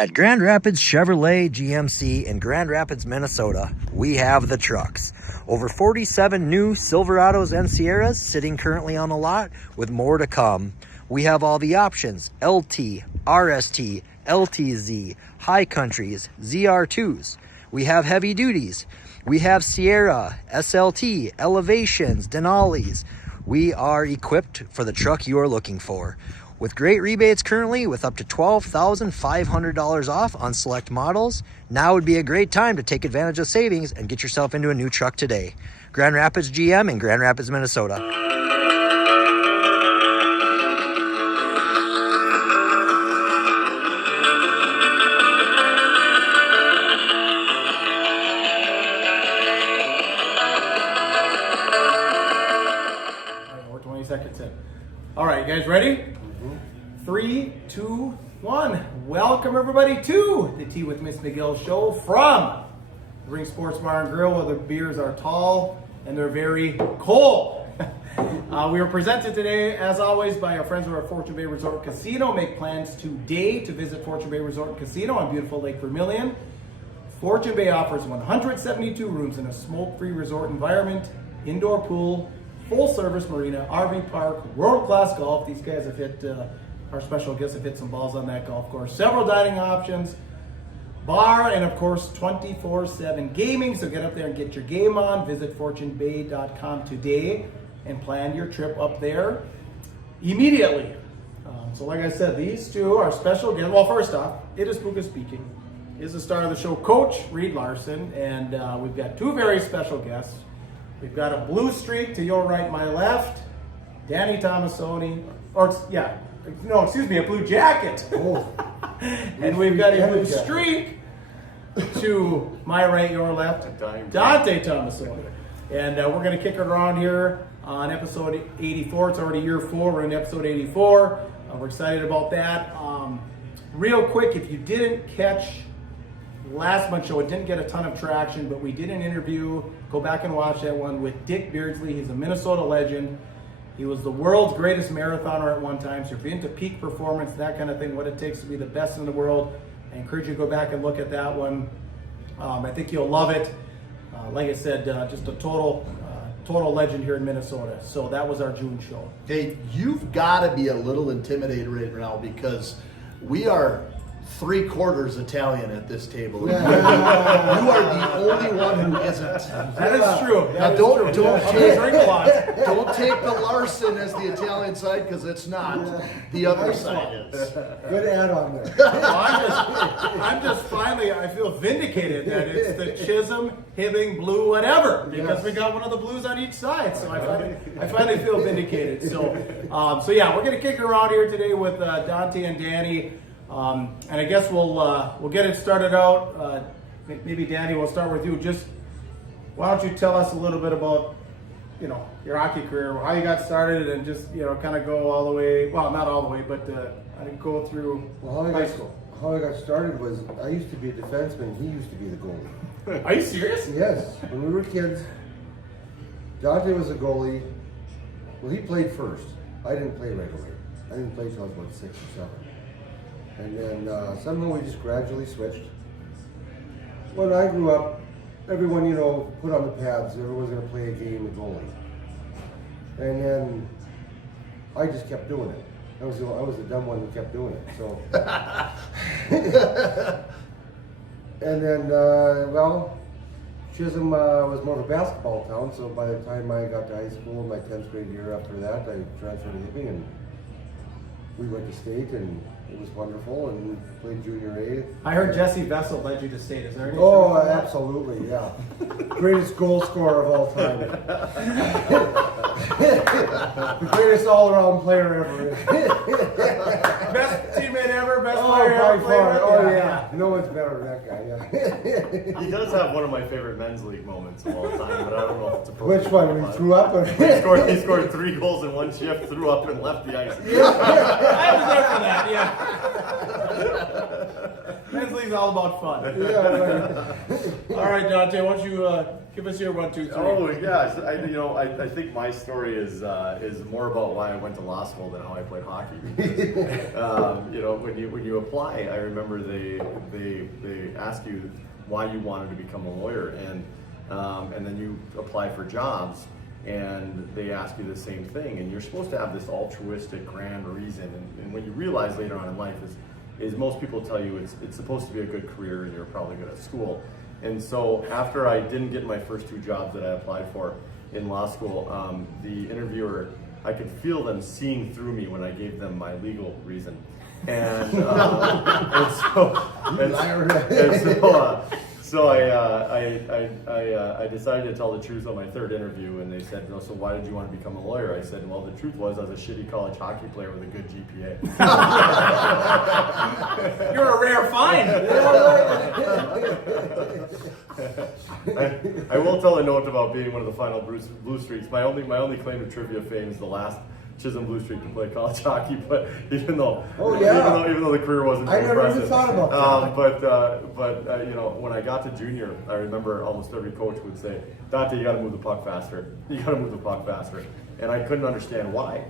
At Grand Rapids Chevrolet GMC in Grand Rapids, Minnesota, we have the trucks. Over 47 new Silverados and Sierras sitting currently on the lot with more to come. We have all the options: LT, RST, LTZ, High Countries, ZR2s. We have heavy duties. We have Sierra, SLT, Elevations, Denali's. We are equipped for the truck you are looking for. With great rebates currently, with up to $12,500 off on select models, now would be a great time to take advantage of savings and get yourself into a new truck today. Grand Rapids GM in Grand Rapids, Minnesota. We're 20 seconds in. All right, you guys ready? 3, 2, 1. Welcome everybody to the Tea with Ms McGill Show from the Ring Sports Bar and Grill, where the beers are tall and they're very cold. We were presented today, as always, by our friends over at Fortune Bay Resort Casino. Make plans today to visit Fortune Bay Resort and Casino on beautiful Lake Vermilion. Fortune Bay offers 172 rooms in a smoke-free resort environment, indoor pool, full-service marina, RV park, world-class golf. These guys have hit, our special guests have hit some balls on that golf course. Several dining options, bar, and of course 24/7 gaming. So get up there and get your game on. Visit fortunebay.com today and plan your trip up there immediately. So like I said, these two are special guests. Well, first off, it is Puka speaking. Is the star of the show, Coach Reed Larson, and we've got two very special guests. We've got a blue streak to your right, my left, Danny Tomassoni, a blue jacket. Oh. And we've got a blue streak to my right, your left, Dante Tomassoni. And we're going to kick it around here on episode 84. It's already year 4. We're in episode 84. We're excited about that. Real quick, if you didn't catch last month's show, it didn't get a ton of traction, but we did an interview. Go back and watch that one with Dick Beardsley. He's a Minnesota legend. He was the world's greatest marathoner at one time. So if you're into peak performance, that kind of thing, what it takes to be the best in the world, I encourage you to go back and look at that one. I think you'll love it. Like I said, just a total legend here in Minnesota. So that was our June show. Hey, you've got to be a little intimidated right now because we are 3/4 Italian at this table. You are the only one who isn't. That is true. Now don't take the Larson as the Italian side, because it's not. The other side is. Good add on there. I'm just finally, I feel vindicated that it's the Chisholm, Hibbing, blue, whatever, because we got one of the blues on each side. So I finally feel vindicated. So yeah, we're gonna kick it around here today with Dante and Danny. And I guess we'll get it started out. Maybe Danny, we'll start with you. Just why don't you tell us a little bit about, your hockey career, how you got started, and just kind of go all the way. Well, not all the way, but I didn't go through high school. How I got started was I used to be a defenseman. He used to be the goalie. Are you serious? Yes. When we were kids, Dante was a goalie. Well, he played first. I didn't play right away. I didn't play till I was about 6 or 7. And then somehow we just gradually switched. When I grew up, everyone, put on the pads. Everyone's going to play a game of goalie. And then I just kept doing it. I was the dumb one who kept doing it. So, and then, Chisholm was more of a basketball town. So by the time I got to high school, my 10th grade year after that, I transferred to Hibbing, and we went to state, and it was wonderful, and played junior A. I heard Jesse Vessel led you to state. Is there any? Oh, absolutely, yeah. Greatest goal scorer of all time. The greatest all-around player ever. Best teammate ever, best player ever. By far. Oh, yeah. No one's better than that guy, yeah. He does have one of my favorite men's league moments of all time, but I don't know if it's appropriate. Which one? When he threw up? He scored 3 goals in one shift, threw up, and left the ice. I was there for that, yeah. Men's league's all about fun. Yeah, right. All right, Dante, why don't you give us your 1, 2, 3? Oh yeah, I think my story is more about why I went to law school than how I played hockey. Because, when you apply, I remember they ask you why you wanted to become a lawyer, and then you apply for jobs, and they ask you the same thing, and you're supposed to have this altruistic, grand reason, and what you realize later on in life is most people tell you it's supposed to be a good career, and you're probably good at school. And so after I didn't get my first 2 jobs that I applied for in law school, the interviewer, I could feel them seeing through me when I gave them my legal reason. And so I decided to tell the truth on my 3rd interview, and they said, so why did you want to become a lawyer? I said, well, the truth was I was a shitty college hockey player with a good GPA. You're a rare find. I will tell a note about being one of the final Blue Streaks. My only claim to trivia fame is the last Chisholm Blue Streak to play college hockey, but even though the career wasn't I never impressive, even thought about that. But when I got to junior, I remember almost every coach would say, Dante, you got to move the puck faster. You got to move the puck faster, and I couldn't understand why.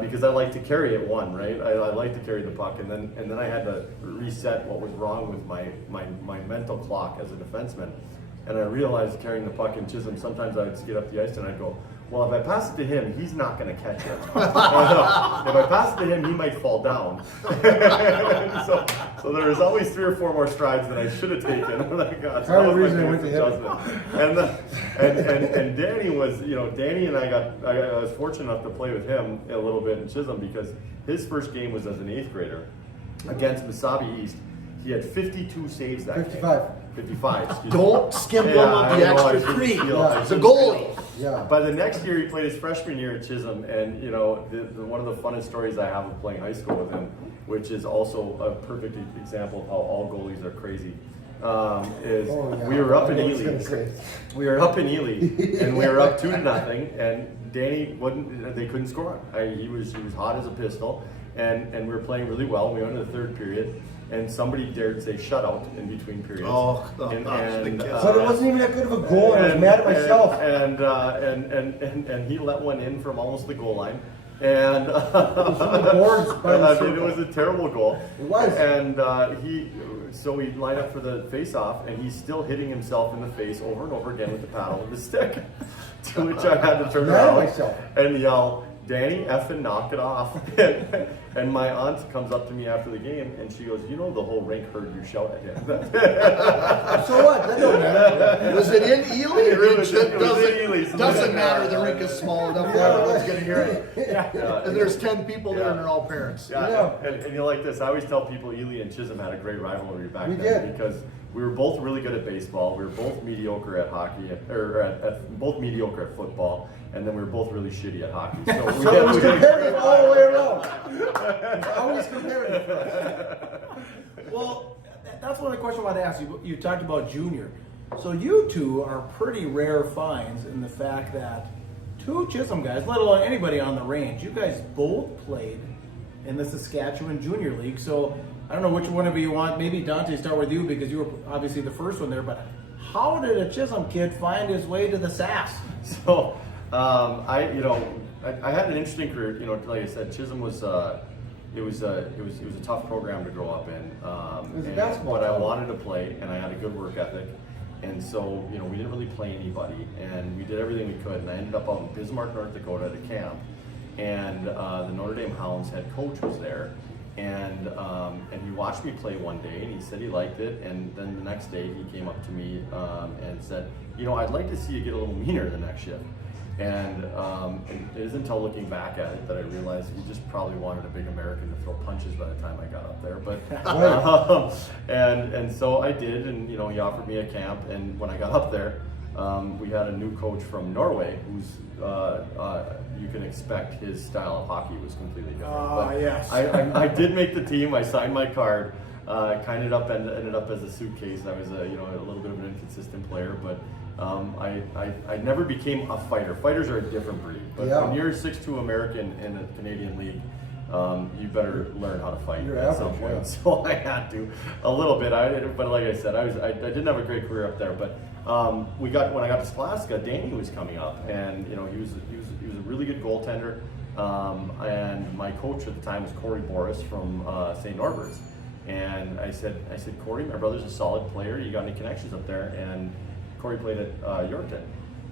Because I like to carry it right? I like to carry the puck, and then I had to reset what was wrong with my mental clock as a defenseman, and I realized carrying the puck in Chisholm, sometimes I'd skid up the ice and I'd go, well, if I pass it to him, he's not going to catch it. If I pass it to him, he might fall down. so there was always 3 or 4 more strides than I should have taken. Oh my gosh, that was my biggest adjustment. And Danny was, Danny and I was fortunate enough to play with him a little bit in Chisholm, because his first game was as an 8th grader against Mesabi East. He had 52 saves that 55. game. 55, excuse me. Don't skimp him of the extra 3. It's a goalie. Yeah. By the next year, he played his freshman year at Chisholm, and one of the funnest stories I have of playing high school with him, which is also a perfect example of how all goalies are crazy, we were up in Ely. We were up in Ely, and we were up 2-0, and Danny they couldn't score. He was hot as a pistol, and we were playing really well. We went into the 3rd period, and somebody dared say shutout in between periods. But it wasn't even that good of a goal. I was mad at myself. And he let one in from almost the goal line. And it was a terrible goal. It was. And so we lined up for the face-off, and he's still hitting himself in the face over and over again with the paddle of the stick. To which I had to turn around and yell, Danny effing knock it off. And my aunt comes up to me after the game, and she goes, the whole rink heard you shout at him. So what? That don't matter. Was it in Ely or in Ely? Doesn't matter. The rink is small enough that everyone's going to hear it. And there's 10 people there, and they're all parents. And like this, I always tell people Ely and Chisholm had a great rivalry back then, because we were both really good at baseball. We were both mediocre at hockey, both mediocre at football, and then we were both really shitty at hockey. So it was competitive all the way around. It's always competitive for us. Well, that's one of the questions I wanted to ask you. You talked about junior. So you two are pretty rare finds in the fact that 2 Chisholm guys, let alone anybody on the range, you guys both played in the Saskatchewan Junior League. So I don't know which one of you want. Maybe Dante, start with you, because you were obviously the first one there. But how did a Chisholm kid find his way to the SAS? So I had an interesting career. Like I said, Chisholm was it was a tough program to grow up in. But I wanted to play, and I had a good work ethic. And so, we didn't really play anybody, and we did everything we could. And I ended up out in Bismarck, North Dakota at a camp, and the Notre Dame Hounds head coach was there. And he watched me play one day, and he said he liked it. And then the next day, he came up to me and said, I'd like to see you get a little meaner the next shift. And it isn't until looking back at it that I realized he just probably wanted a big American to throw punches by the time I got up there. But and so I did, and he offered me a camp. And when I got up there, we had a new coach from Norway who's you can expect his style of hockey was completely different. Yes. I did make the team. I signed my card. Ended up as a suitcase. I was a little bit of an inconsistent player, but I never became a fighter. Fighters are a different breed. But when you're a 6'2" American in the Canadian League, you better learn how to fight You're at some average, point. yeah. So I had to a little bit. But like I said, I didn't have a great career up there. But when I got to Scholastica, Danny was coming up, and he was a really good goaltender. And my coach at the time was Corey Boris from St. Norbert's. And I said, Corey, my brother's a solid player. You got any connections up there? And Corey played at Yorkton.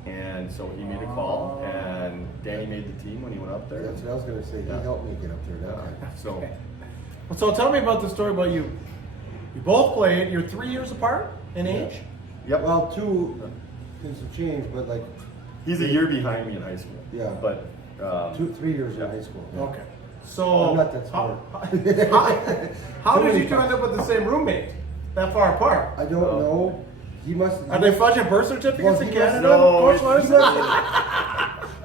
And so he made a call, and Danny made the team when he went up there. That's what I was going to say. He helped me get up there. So, So tell me about the story about you. You both played. You're 3 years apart in age. yep. Well, 2 things have changed, but like He's a year behind me in high school. Yeah. But 3 years in high school. Yeah. Okay. So I'm not that smart. how did you two end up with the same roommate that far apart? I don't know. He must. Are they fudging birth certificates in Well, he must- Canada? No, Coach it's- Larson?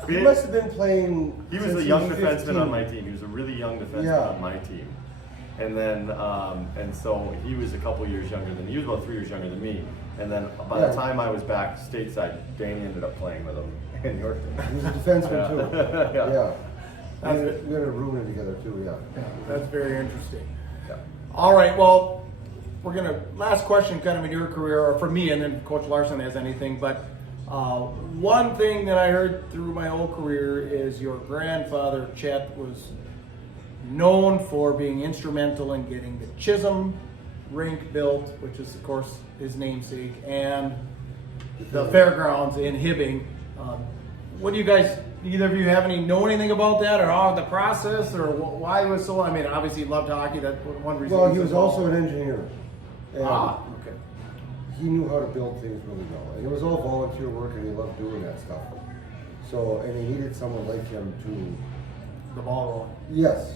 He must have been playing. He was since a young was defenseman 15. on my team. He was a really young defenseman Yeah. on my team. And then, and so he was a couple years younger than me. He was about 3 years younger than me. And then by the Yeah. time I was back stateside, Danny ended up playing with him in Yorkton. He was a defenseman too. Yeah. Yeah. That's- We had a room together too. Yeah. That's very interesting. Yeah. All right, well, we're gonna last question, kind of in your career, or for me, and then Coach Larson has anything. But one thing that I heard through my whole career is your grandfather Chet was known for being instrumental in getting the Chisholm rink built, which is of course his namesake, and the fairgrounds in Hibbing. What do you guys? Either of you know anything about that, or how the process, or why it was so? I mean, obviously he loved hockey. That's one reason. Well, he was also an engineer. And okay. he knew how to build things really well. And it was all volunteer work, and he loved doing that stuff. So, and he needed someone like him to. The ball roll. Yes,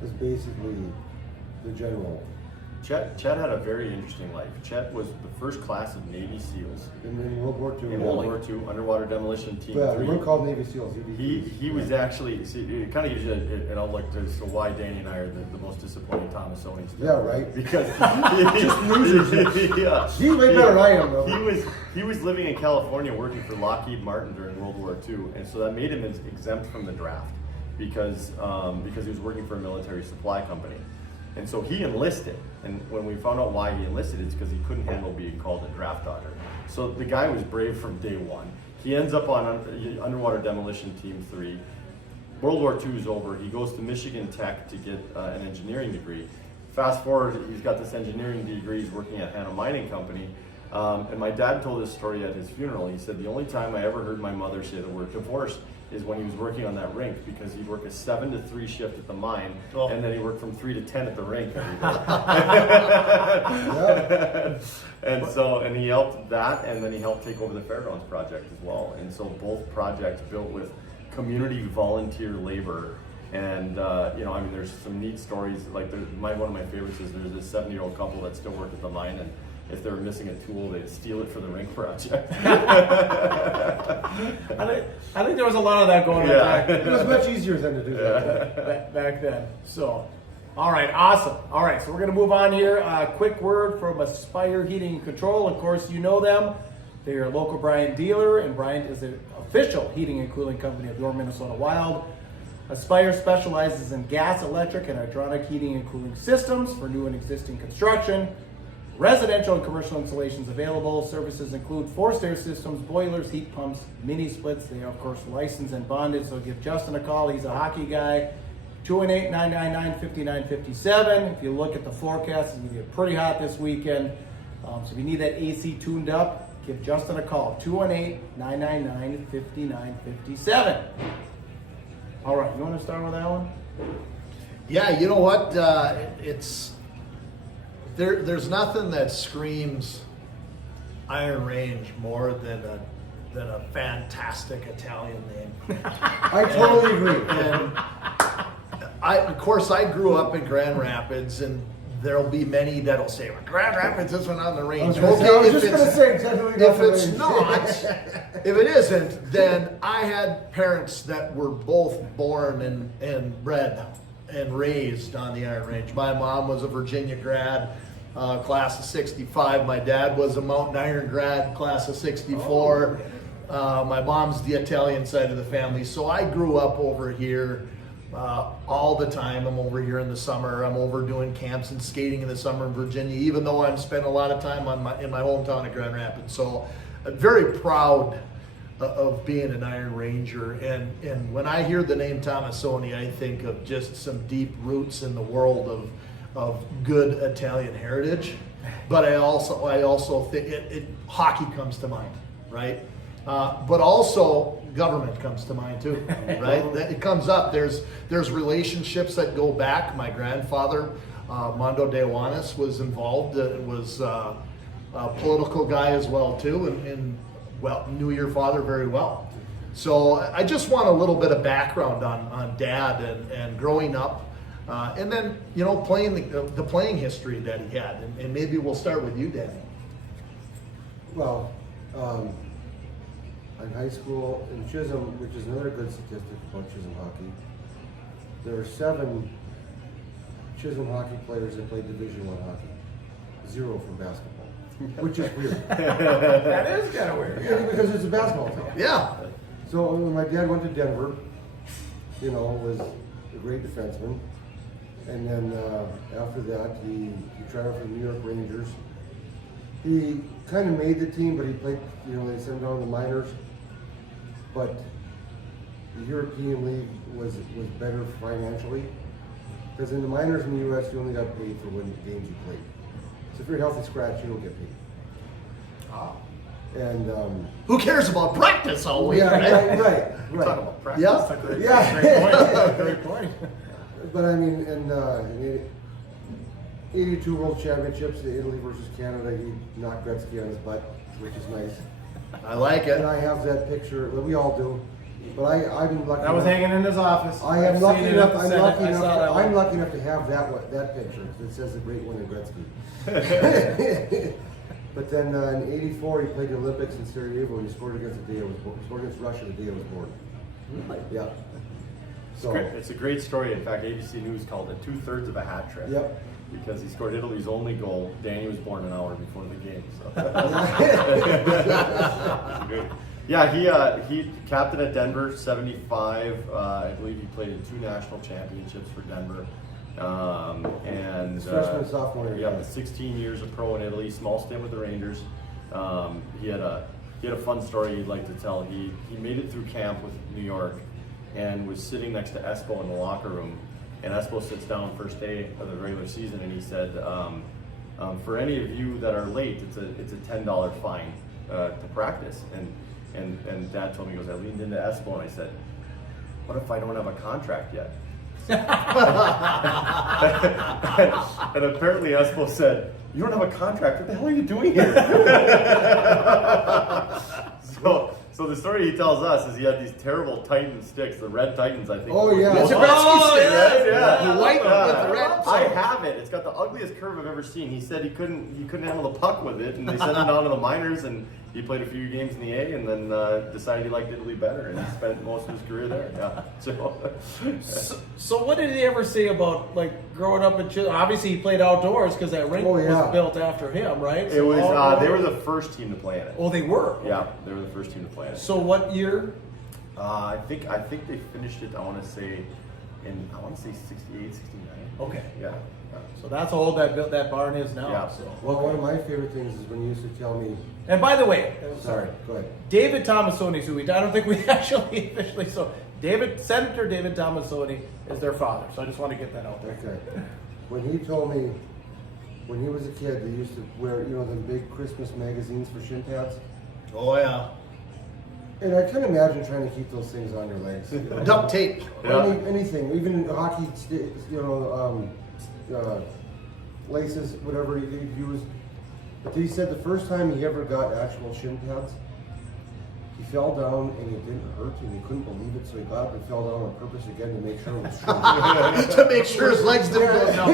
is basically the general. Chet had a very interesting life. Chet was the first class of Navy SEALs In World War II. in World War II, underwater demolition team Yeah, they 3. weren't called Navy SEAls. He was actually, see, it kind of gives you an outlook as to why Danny and I are the most disappointing Tomassoni. Yeah, right. Because Just losers. yeah, He's way better than I am, though. He was living in California working for Lockheed Martin during World War II, and so that made him exempt from the draft because he was working for a military supply company. And so he enlisted, and when we found out why he enlisted, it's because he couldn't handle being called a draft dodger. So the guy was brave from day one. He ends up on underwater demolition team 3. World War II is over. He goes to Michigan Tech to get an engineering degree. Fast forward, he's got this engineering degree. He's working at Hannah Mining Company. And my dad told this story at his funeral. He said the only time I ever heard my mother say the word divorce is when he was working on that rink, because he'd work a 7 to 3 shift at the mine, and then he worked from 3 to 10 at the rink every day. And he helped that, and then he helped take over the Fairgrounds project as well. And so both projects built with community volunteer labor. And there's some neat stories. Like one of my favorites is there's this 70-year-old couple that still work at the mine, and if they were missing a tool, they'd steal it for the rink project. I think there was a lot of that going on back. It was much easier than to do that. back then. So, all right, awesome. All right, so we're going to move on here. Quick word from Aspire Heating and Control. Of course, you know them. They are a local Bryant dealer, and Bryant is the official heating and cooling company of your Minnesota Wild. Aspire specializes in gas, electric, and hydronic heating and cooling systems for new and existing construction. Residential and commercial installations available. Services include forced air systems, boilers, heat pumps, mini splits. They are, of course, licensed and bonded, so give Justin a call. He's a hockey guy. 218-999-5957. If you look at the forecast, it's going to get pretty hot this weekend. So if you need that AC tuned up, give Justin a call. 218-999-5957. All right, you want to start with that one? Yeah, you know what? There's nothing that screams Iron Range more than a fantastic Italian name. I totally agree. And of course, I grew up in Grand Rapids, and there'll be many that'll say, well, Grand Rapids isn't on the range. I was just going to say exactly If it's not, if it isn't, then I had parents that were both born and bred and raised on the Iron Range. My mom was a Virginia grad, class of 65. My dad was a Mountain Iron grad, class of 64. My mom's the Italian side of the family. So I grew up over here all the time. I'm over here in the summer. I'm over doing camps and skating in the summer in Virginia, even though I'm spending a lot of time in my hometown of Grand Rapids. So I'm very proud of being an Iron Ranger. And when I hear the name Tomassoni, I think of just some deep roots in the world of good Italian heritage. But I also think hockey comes to mind, right? But also government comes to mind too, right? It comes up. There's relationships that go back. My grandfather, Mondo de Juanes, was involved. Was a political guy as well too, and well, knew your father very well. So I just want a little bit of background on Dad and growing up, and then playing the playing history that he had, and maybe we'll start with you, Danny. Well, in high school in Chisholm, which is another good statistic about Chisholm hockey, there are 7 Chisholm hockey players that played Division I hockey, 0 from basketball, which is weird. That is kind of weird. Yeah, because it's a basketball team. Yeah. So when my dad went to Denver, was a great defenseman. And then after that, he tried out for the New York Rangers. He kind of made the team, but he played, they sent him down to the minors. But the European League was better financially. Because in the minors in the U.S., you only got paid for when the games you played. So if you're a healthy scratch, you don't get paid. Ah. And who cares about practice all week? Yeah, right. Talk about practice. Yeah. That's a great, Yeah. great point. But I mean, in 82 World Championships, Italy versus Canada, he knocked Gretzky on his butt, which is nice. I like it. And I have that picture. Well, we all do. But I'm lucky. That was hanging in his office. I am I've lucky seen it enough. at the I'm Senate. lucky I enough. saw that one. I'm lucky enough to have that picture that says the great one in Gretzky. But then in '84, he played the Olympics in Sarajevo, and he scored against the day I was born. He scored against Russia the day I was born. Really? Yeah. So. It's a great story. In fact, ABC News called it 2/3 of a hat trick. Yep. Because he scored Italy's only goal. Danny was born an hour before the game. So. Yeah, he captained at Denver, 75. I believe he played in 2 national championships for Denver. And freshman, sophomore year. Yeah, 16 years of pro in Italy. Small stint with the Rangers. He had a fun story he'd like to tell. He made it through camp with New York and was sitting next to Espo in the locker room. And Espo sits down first day of the regular season, and he said, "For any of you that are late, it's a $10 fine to practice." And Dad told me, he goes, I leaned into Espo and I said, "What if I don't have a contract yet?" And apparently Espo said, "You don't have a contract. What the hell are you doing here?" So the story he tells us is he had these terrible Titan sticks, the red Titans, I think. Oh, yeah. It's a Gretzky stick, right? Yeah. The white one with the red. I have it. It's got the ugliest curve I've ever seen. He said he couldn't handle the puck with it, and they sent him down to the minors, and he played a few games in the A, and then decided he liked Italy better, and he spent most of his career there. Yeah. So what did he ever say about growing up in Chisholm? Obviously, he played outdoors because that rink was built after him, right? It So was. They were the first team to play in it. Oh, they were. Yeah, they were the first team to play in it. So what year? I think they finished it. I want to say 68, 69. Okay. Yeah. So that's how old that barn is now. Yeah. So. Well, one of my favorite things is when you used to tell me. And by the way, Sorry, go ahead. David Tomassoni, who I don't think we actually officially Senator David Tomassoni is their father. So I just want to get that out there. Okay. When he told me, when he was a kid, they used to wear, them big Christmas magazines for shin pads. Oh yeah. And I can imagine trying to keep those things on your legs. Duct tape. Yeah. Anything, even in hockey, laces, whatever you use. But he said the first time he ever got actual shin pads, he fell down and it didn't hurt and he couldn't believe it, so he got up and fell down on purpose again to make sure it was true. To make sure his legs didn't go down.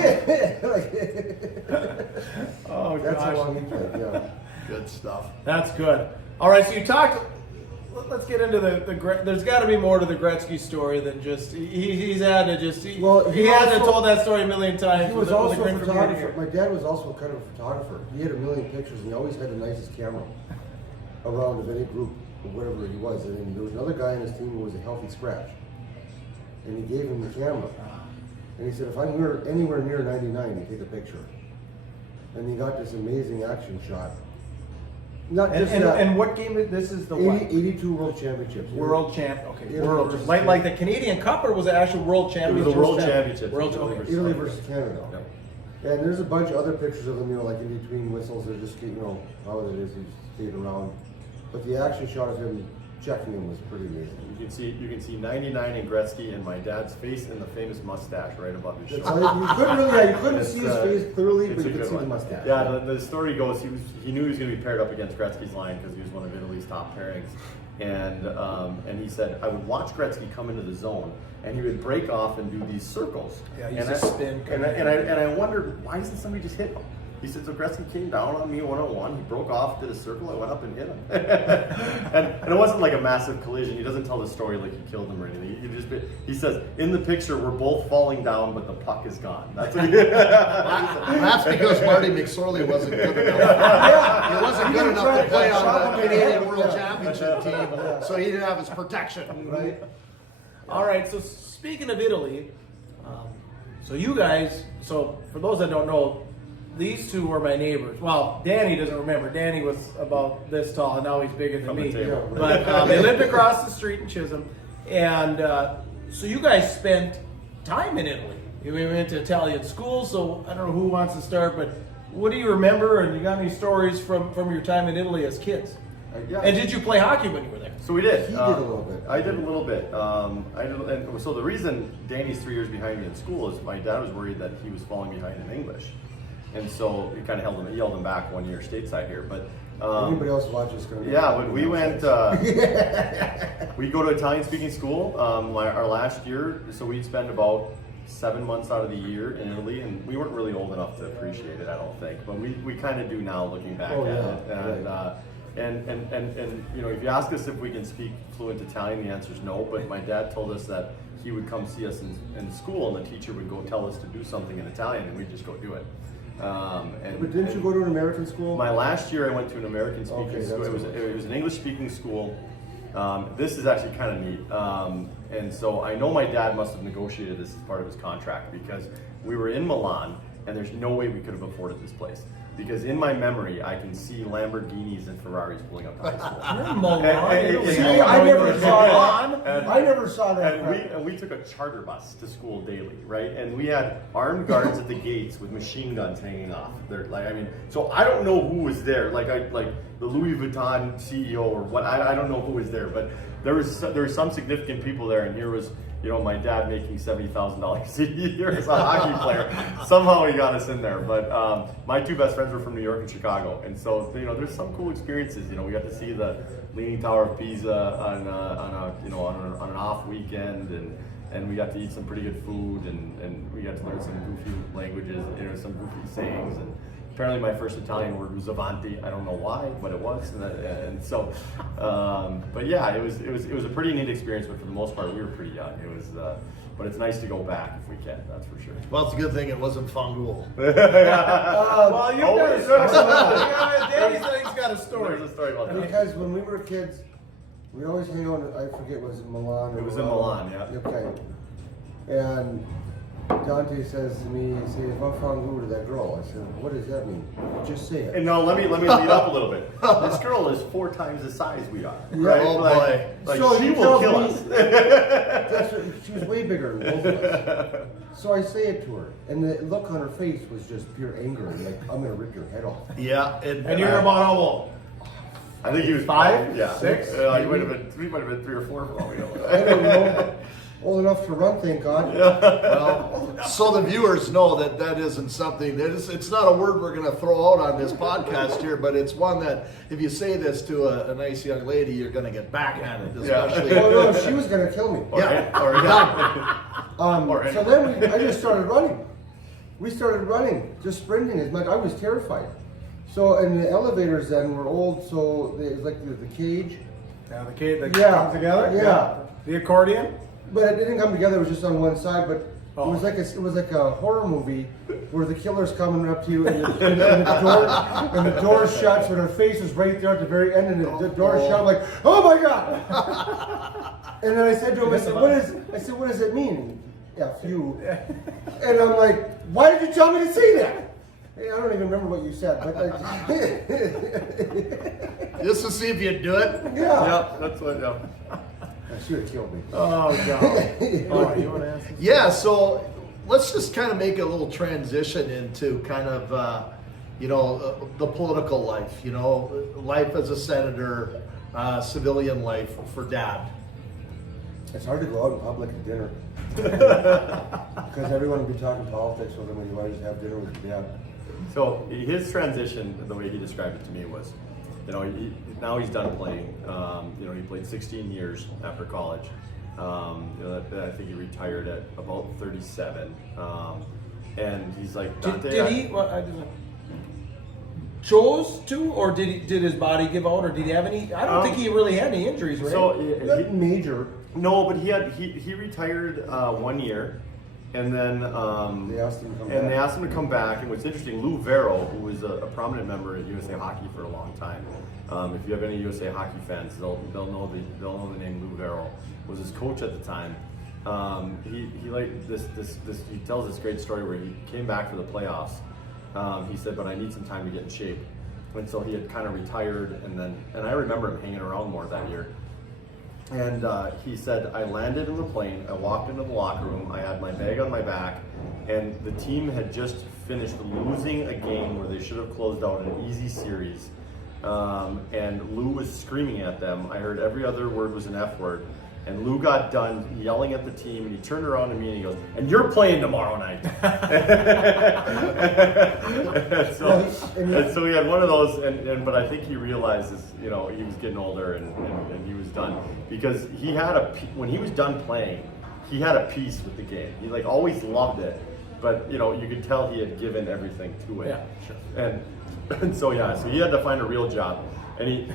Oh, That's how gosh. long he played, yeah. Good stuff. That's good. All right, so you talked. Let's get into the. There's got to be more to the Gretzky story than just he's had to just. He had to told that story a million times. He was also a Great photographer. My dad was also kind of a photographer. He had a million pictures and he always had the nicest camera around of any group or whatever he was. And then there was another guy on his team who was a healthy scratch. and he gave him the camera. And he said, if I'm anywhere near 99, you take a picture. And he got this amazing action shot. Not just that. And what game is this? Is the what? 82 World Championships. World Champ. Okay, Italy World. versus Like the Canadian Cup, or was it actual World It Championship? was the World Championship. Okay. Italy versus Canada. Yep. And there's a bunch of other pictures of him, you know, like in between whistles, they're just, you know, how it is, he's skating around. But the action shot of him checking him was pretty amazing. You can see 99 in Gretzky and my dad's face and the famous mustache right above his That's shoulder. all, you couldn't really, you couldn't It's, see his face clearly, it's but a you could good see the one. mustache. Yeah, the story goes he knew he was going to be paired up against Gretzky's line because he was one of Italy's top pairings, and he said I would watch Gretzky come into the zone and he would break off and do these circles. Yeah, he and used to spin. And I wondered why doesn't somebody just hit him? He said, so Gretzky came down on me one-on-one, he broke off, did a circle, I went up and hit him. and it wasn't like a massive collision. He doesn't tell the story like he killed him or anything. He says, in the picture, we're both falling down, but the puck is gone. That's what he That's because Marty McSorley wasn't good enough. He wasn't good enough to play on the Canadian World Championship team, so he didn't have his protection. Right? All right. So speaking of Italy, so you guys. So for those that don't know, these two were my neighbors. Well, Danny doesn't remember. Danny was about this tall, and now he's bigger than From me. the table. But they lived across the street in Chisholm, and so you guys spent time in Italy. We went to Italian school, so I don't know who wants to start, but what do you remember, and you got any stories from your time in Italy as kids? Yeah. And did you play hockey when you were there? So we did. He did a little bit. I did a little bit. And so the reason Danny's 3 years behind me in school is my dad was worried that he was falling behind in English. And so he kind of yelled him back 1 year stateside here. But Anybody else watches going to yeah, when we went, we go to Italian-speaking school. Our last year, so we'd spend about 7 months out of the year in Italy, and we weren't really old enough to appreciate it, I don't think. But we kind of do now, looking back at it. And you know, if you ask us if we can speak fluent Italian, the answer is no. But my dad told us that he would come see us in school, and the teacher would go tell us to do something in Italian, and we'd just go do it. But didn't you go to an American school? My last year, I went to an American speaking school. that's It was an English speaking school. This is actually kind of neat. And so I know my dad must have negotiated this as part of his contract, because we were in Milan, and there's no way we could have afforded this place. Because in my memory, I can see Lamborghinis and Ferraris pulling up to high school. You're in Milan, Italy. See, I never saw that. I never saw that. And we took a charter bus to school daily, right? And we had armed guards at the gates with machine guns hanging off. So I don't know who was there. Like the Louis Vuitton CEO or what? I don't know who was there, but there were some significant people there, and here was, you know, my dad making $70,000 a year as a hockey player. Somehow he got us in there. But my two best friends were from New York and Chicago, and so, you know, there's some cool experiences. You know, we got to see the Leaning Tower of Pisa on an off weekend, and we got to eat some pretty good food, and we got to learn some goofy languages, you know, some goofy sayings. And apparently my first Italian word was avanti. I don't know why, but it was. And so, but yeah, it was a pretty neat experience. But for the most part, we were pretty young. It was, but it's nice to go back if we can. That's for sure. Well, it's a good thing it wasn't Fangul. Well, you've got a story. Danny said he's got a story. There's a story about that. Because when we were kids, we always hang out. I forget, was it Milan? Or It was in Milan, yeah. Okay. And Dante says to me, he says, "What fangul to that girl?" I said, "What does that mean?" Just say it. And no, let me lead up a little bit. This girl is 4 times the size we are. Right? Oh, like, boy. like So she you will tell kill me- us. That's what, she was way bigger than both of us. So I say it to her, and the look on her face was just pure anger, like I'm gonna rip your head off. Yeah, And you're about how old? I think he was 5, Yeah, 6, he might have been 3 or 4 for all we know. I don't know. Old enough to run, thank God. well, so the viewers know that isn't something it's not a word we're going to throw out on this podcast here, but it's one that if you say this to a nice young lady, you're going to get backhanded, especially. Oh no, she was gonna kill me. So then I just started running. We started running, just sprinting as much. I was terrified. So, and the elevators then were old, so it was like the cage. Yeah, the Yeah. comes together? Yeah. The accordion? But it didn't come together, it was just on one side. But Oh. It was like a horror movie where the killer's coming up to you and the door shuts when her face is right there at the very end and the door shut. I'm like, oh my god! And then I said to him, I said, what does it mean? F you. And I'm like, why did you tell me to say that? Hey, I don't even remember what you said, but Just to see if you'd do it. yeah. Yep, that's what. Yeah. She would have killed me. Oh, God. All right, you want to ask? Yeah, so let's just kind of make a little transition into kind of, the political life, life as a senator, civilian life for Dad. It's hard to go out in public at dinner. Because everyone will be talking politics with him when you always have dinner with your dad. So his transition, the way he described it to me was, now he's done playing. He played 16 years after college. I think he retired at about 37. And he's like, Dante, Did he? Well, I didn't. Chose to, or did his body give out, or did he have any? I don't think he really had any injuries, right? So Nothing major. no, but he retired 1 year, and then They asked him to come and back. they asked him to come back. And what's interesting, Lou Vero, who was a prominent member at USA Hockey for a long time. If you have any USA Hockey fans, they'll know the name Lou Vero. Was his coach at the time. He like this he tells this great story where he came back for the playoffs. He said, but I need some time to get in shape. And so he had kind of retired, and I remember him hanging around more that year. And he said, I landed in the plane, I walked into the locker room, I had my bag on my back, and the team had just finished losing a game where they should have closed out an easy series. And Lou was screaming at them. I heard every other word was an F word. And Lou got done yelling at the team, and he turned around to me and he goes, and you're playing tomorrow night. and so he had one of those, but I think he realized he was getting older and he was done. Because he had when he was done playing, he had a peace with the game. He always loved it, but you could tell he had given everything to it. Yeah, sure. And so he had to find a real job. And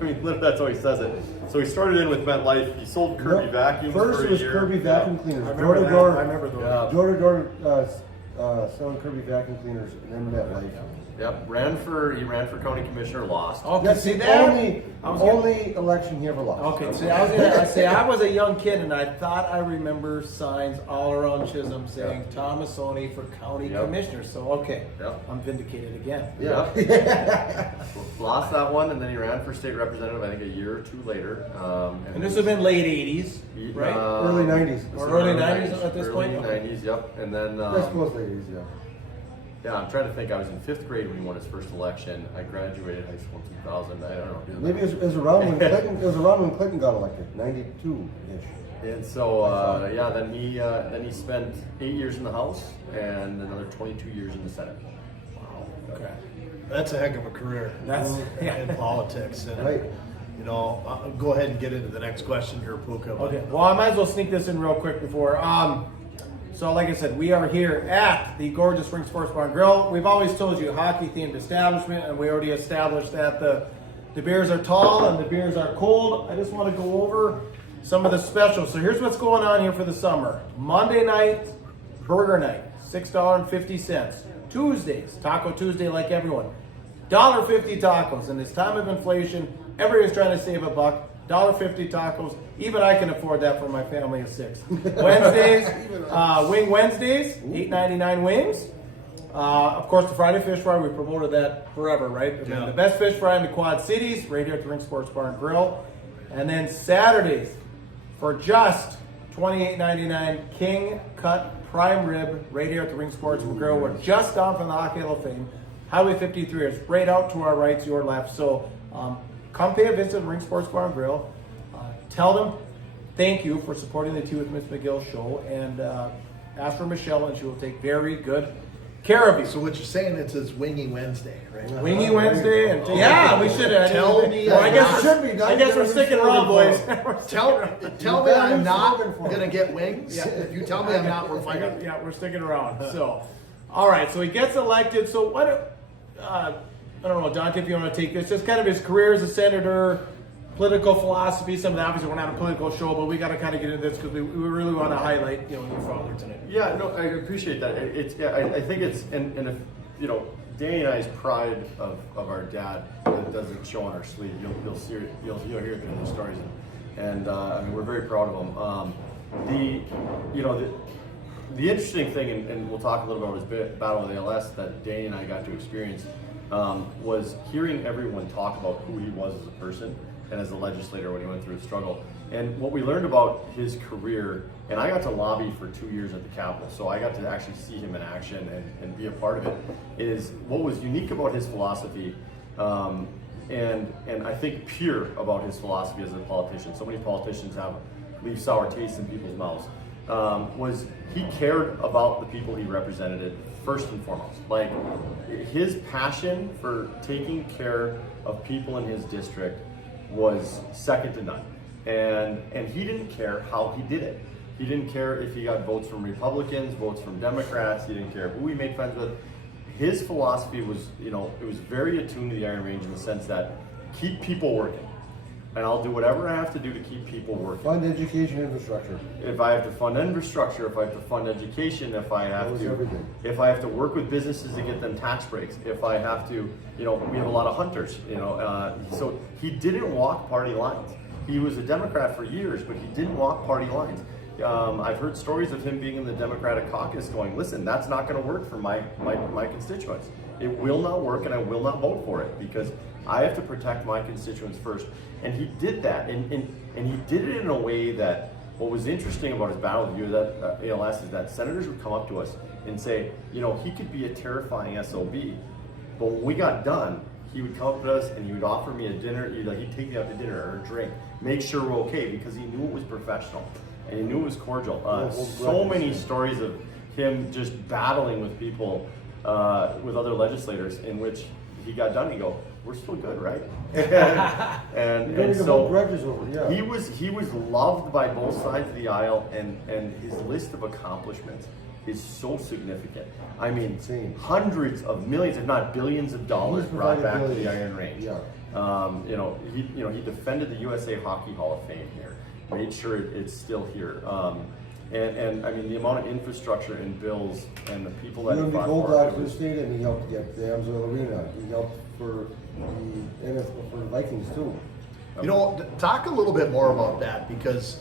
literally that's how he says it. So he started in with MetLife. He sold Kirby vacuums First for it a was year. Kirby vacuum cleaners. I Door remember to that. door. I remember those. Yeah. Door to door selling Kirby vacuum cleaners and then MetLife. Yep. He ran for county commissioner, lost. Okay, That's see the that? only election he ever lost. Okay, see, I was gonna say I was a young kid and I thought I remember signs all around Chisholm saying Tomassoni for county Yep. commissioner. So okay, Yep. I'm vindicated again. Yeah. Lost that one, and then he ran for state representative, I think, a year or two later. And this would have been late '80s, right? Early 90s. Or early 90s at this point? Early 90s, yep. And then, I suppose ladies, yeah. yeah, I'm trying to think. I was in 5th grade when he won his first election. I graduated high school in 2000. I don't know. Maybe it was around when Clinton got elected, 92-ish. And so, then he spent 8 years in the House and another 22 years in the Senate. Wow. Okay. That's a heck of a career. That's in politics. And, Right. go ahead and get into the next question here, Puka. Okay. Well, I might as well sneak this in real quick before. So, like I said, we are here at the gorgeous Ring Sports Bar and Grill. We've always told you hockey-themed establishment, and we already established that the beers are tall and the beers are cold. I just want to go over some of the specials. So here's what's going on here for the summer. Monday night, burger night, $6.50. Tuesdays, Taco Tuesday like everyone. $1.50 tacos. In this time of inflation, everybody's trying to save a buck. $1.50 tacos. Even I can afford that for my family of 6. Wednesdays, Wing Wednesdays, $8.99 wings. Of course, the Friday Fish Fry, we promoted that forever, right? And then the best fish fry in the Quad Cities, right here at the Ring Sports Bar and Grill. And then Saturdays, for just $28.99, King Cut Prime Rib, right here at the Ring Sports and Grill. We're just down from the Hockey Hall of Fame. Highway 53 is right out to our right, your left. So come pay a visit at Ring Sports Bar and Grill. Tell them thank you for supporting the Tea with Ms McGill show, and ask for Michelle, and she will take very good care of you. So what you're saying is it's Wingy Wednesday, right? Wingy Wednesday, and we should have. Tell me. Well, I guess Should be. I guess we're sticking around, boys. Tell me I'm not gonna get wings. Yeah. If you tell me I'm not, we're fighting. Yeah, we're sticking around. So, all right. So he gets elected. So what? I don't know, Dante, if you want to take this, just kind of his career as a senator. political philosophy, some of the, obviously we're not a political show, but we got to kind of get into this because we really want to highlight, your father tonight. Yeah, no, I appreciate that. I think it's, and if, Danny and I's pride of our dad that doesn't show on our sleeve. You'll see it, you'll hear it in the stories, and I mean, we're very proud of him. The interesting thing, and we'll talk a little about his battle with ALS that Danny and I got to experience, was hearing everyone talk about who he was as a person and as a legislator when he went through his struggle. And what we learned about his career, and I got to lobby for 2 years at the Capitol, so I got to actually see him in action and be a part of it, is what was unique about his philosophy, and I think pure about his philosophy as a politician. So many politicians leave sour tastes in people's mouths. Was he cared about the people he represented first and foremost. Like, his passion for taking care of people in his district was second to none. And he didn't care how he did it. He didn't care if he got votes from Republicans, votes from Democrats. He didn't care who he made friends with. His philosophy was, it was very attuned to the Iron Range in the sense that keep people working. And I'll do whatever I have to do to keep people working. Fund education infrastructure. If I have to fund infrastructure, if I have to fund education, if I have to work with businesses to get them tax breaks, if I have to, we have a lot of hunters, so he didn't walk party lines. He was a Democrat for years, but he didn't walk party lines. I've heard stories of him being in the Democratic caucus going, listen, that's not going to work for my constituents. It will not work, and I will not vote for it because I have to protect my constituents first. And he did that, and he did it in a way that, what was interesting about his battle with ALS is that senators would come up to us and say, he could be a terrifying SOB, but when we got done, he would come up to us and he would offer me a dinner, he'd take me out to dinner or a drink, make sure we're okay, because he knew it was professional and he knew it was cordial. So many stories of him just battling with people, with other legislators, in which he got done, he go, we're still good, right? and so he was loved by both sides of the aisle, and his list of accomplishments is so significant. I mean, hundreds of millions, if not billions of dollars brought back to the Iron Range. Yeah. He defended the USA Hockey Hall of Fame here, made sure it's still here. And I mean, the amount of infrastructure and bills and the people that he fought for. He for the state, and he helped get the Amsoil Arena. He helped for the Vikings too. Talk a little bit more about that, because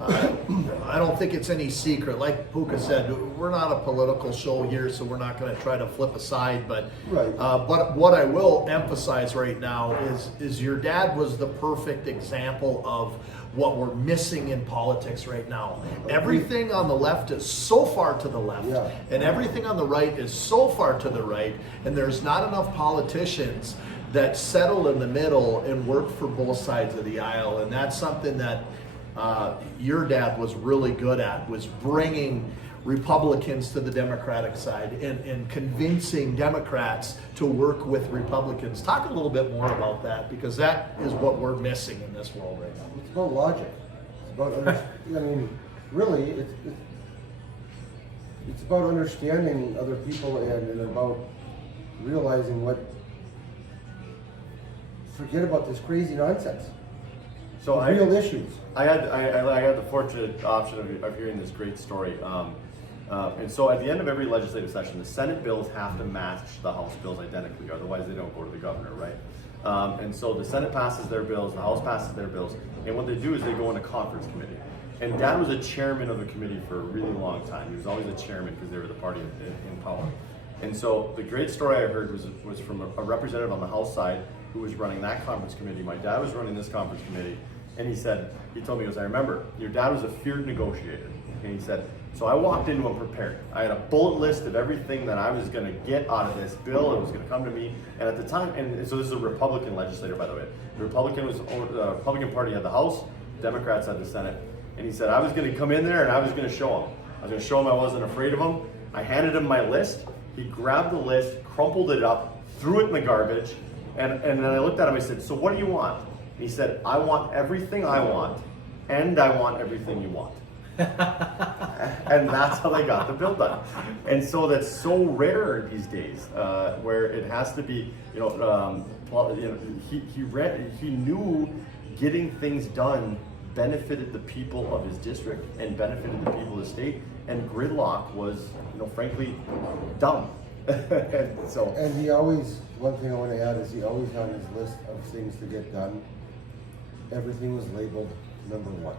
I don't think it's any secret. Like Puka said, we're not a political show here, so we're not going to try to flip a side. But but what I will emphasize right now is your dad was the perfect example of what we're missing in politics right now. Everything on the left is so far to the left, and everything on the right is so far to the right, and there's not enough politicians that settle in the middle and work for both sides of the aisle. And that's something that your dad was really good at, was bringing Republicans to the Democratic side and convincing Democrats to work with Republicans. Talk a little bit more about that, because that is what we're missing in this world right now. It's about logic. It's about, really, it's about understanding other people and about realizing forget about this crazy nonsense. So real issues. I had the fortunate option of hearing this great story. And so at the end of every legislative session, the Senate bills have to match the House bills identically, otherwise they don't go to the governor, right? And so the Senate passes their bills, the House passes their bills, and what they do is they go into conference committee. And Dad was a chairman of the committee for a really long time. He was always a chairman because they were the party in power. And so the great story I heard was from a representative on the House side who was running that conference committee. My dad was running this conference committee, and he told me, I remember, your dad was a feared negotiator. And he said, so I walked into him prepared. I had a bullet list of everything that I was going to get out of this bill. It was going to come to me. And at the time, and so this is a Republican legislator, by the way. The Republican Party had the House, Democrats had the Senate. And he said, I was going to come in there and I was going to show him. I was going to show him I wasn't afraid of him. I handed him my list. He grabbed the list, crumpled it up, threw it in the garbage. And then I looked at him, I said, so what do you want? And he said, I want everything I want, and I want everything you want. And that's how they got the bill done. And so that's so rare these days, where it has to be, he knew getting things done benefited the people of his district and benefited the people of the state, and gridlock was, frankly, dumb. And he always, one thing I want to add is he always had his list of things to get done. Everything was labeled number 1.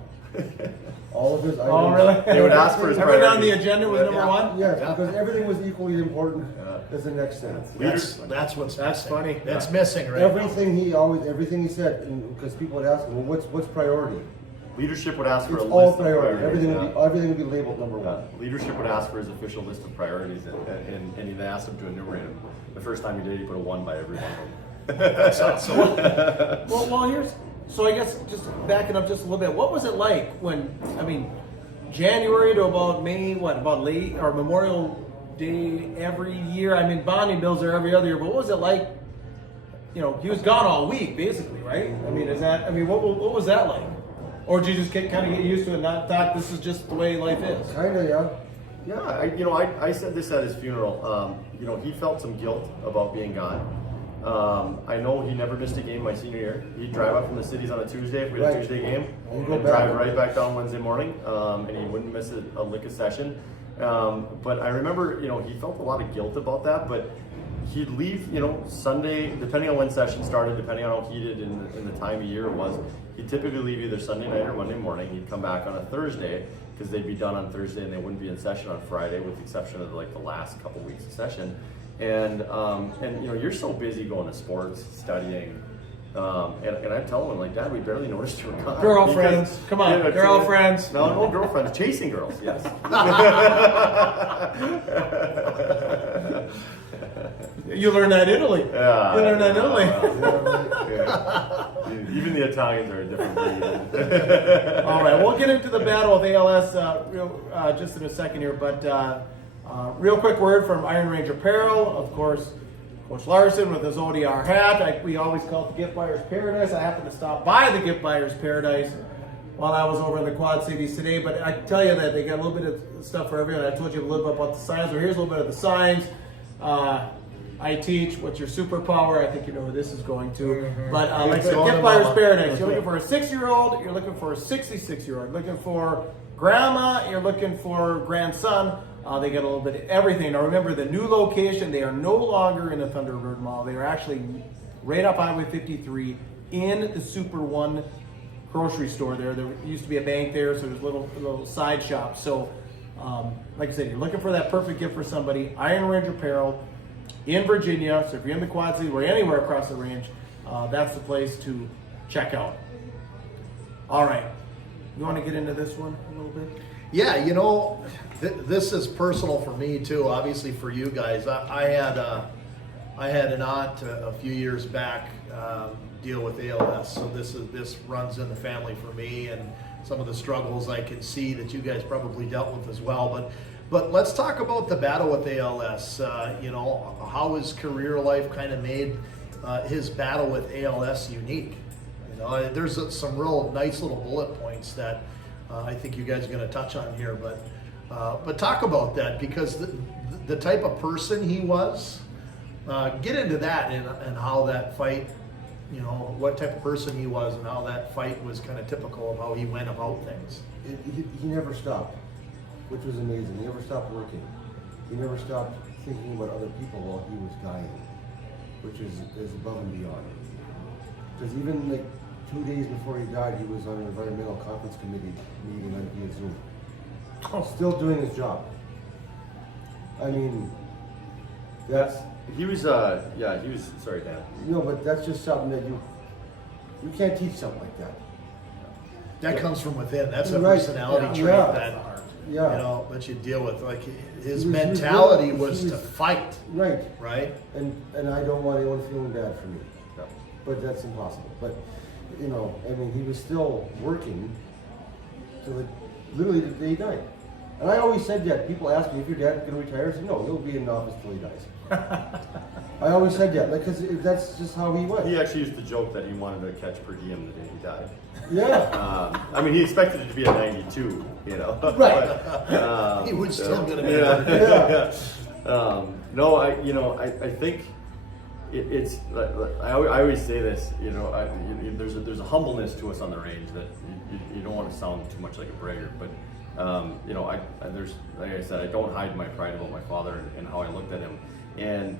All of his items. Oh, really? They would ask for his Everything on priorities. the agenda was number 1? Yes, because everything was equally important as the next thing. That's what's That's missing. funny. That's missing right now. Everything he said, because people would ask him, well, what's priority? Leadership would ask for It's a all list of priority. priorities. Everything would be labeled number 1. Leadership would ask for his official list of priorities, and he asked him to enumerate them. The first time he did, he put a 1 by every one of them. That's awesome. Well, so I guess just backing up just a little bit, what was it like when, January to about May, about late or Memorial Day every year? Bonding bills are every other year, but what was it like? He was gone all week, basically, right? What was that like? Or did you just kind of get used to it and not thought this is just the way life is? Kind of, yeah. Yeah, I said this at his funeral. He felt some guilt about being gone. I know he never missed a game my senior year. He'd drive up from the cities on a Tuesday if we had a Tuesday game, and drive right back down Wednesday morning, and he wouldn't miss a lick of session. But I remember, he felt a lot of guilt about that, but he'd leave, Sunday, depending on when session started, depending on how heated in the time of year it was, he'd typically leave either Sunday night or Monday morning. He'd come back on a Thursday, because they'd be done on Thursday and they wouldn't be in session on Friday, with the exception of the last couple weeks of session. And you're so busy going to sports, studying, and I'm telling him, Dad, we barely noticed you were gone. Girlfriends, come on, girlfriends. No girlfriends, chasing girls, yes. You learned that in Italy. Yeah. You learned that in Italy. Yeah. Even the Italians are a different breed. All right, we'll get into the battle with ALS just in a second here, but real quick word from Iron Range Apparel. Of course, Coach Larson with his ODR hat. We always call it the Gift Buyer's Paradise. I happened to stop by the Gift Buyer's Paradise while I was over in the Quad Cities today, but I tell you that they got a little bit of stuff for everyone. I told you a little bit about the signs. Well, here's a little bit of the signs. I teach What's Your Superpower. I think you know who this is going to. But like I said, Gift Buyer's Paradise. You're looking for a 6-year-old, you're looking for a 66-year-old, looking for grandma, you're looking for grandson. They get a little bit of everything. Now remember, the new location, they are no longer in the Thunderbird Mall. They are actually right up Highway 53 in the Super One grocery store there. There used to be a bank there, so there's little side shops. So like I said, you're looking for that perfect gift for somebody. Iron Range Apparel in Virginia. So if you're in the Quad Cities or anywhere across the range, that's the place to check out. All right. You want to get into this one a little bit? Yeah, this is personal for me too. Obviously for you guys, I had an aunt a few years back deal with ALS, so this runs in the family for me, and some of the struggles I can see that you guys probably dealt with as well. But let's talk about the battle with ALS. How his career life kind of made his battle with ALS unique. There's some real nice little bullet points that I think you guys are going to touch on here. But talk about that, because the type of person he was. Get into that and how that fight, what type of person he was and how that fight was kind of typical of how he went about things. He never stopped, which was amazing. He never stopped working. He never stopped thinking about other people while he was dying, which is above and beyond. Because even 2 days before he died, he was on an environmental conference committee meeting on via Zoom. Still doing his job. He was sorry, Dan. But that's just something that you can't teach something like that. That comes from within. That's a Right. personality trait that that you deal with. His He was mentality really- was he to was- fight, Right. right? And I don't want anyone feeling bad for me. No. But that's impossible. But he was still working till literally the day he died. And I always said that. People ask me, if your dad's going to retire, I said, no, he'll be in office till he dies. I always said that, because that's just how he was. He actually used to joke that he wanted to catch per diem the day he died. Yeah. He expected it to be at 92, Right. He was still going to be. Yeah. No, I think it's I always say this, there's a humbleness to us on the range that you don't want to sound too much like a braggart, but there's, like I said, I don't hide my pride about my father and how I looked at him. And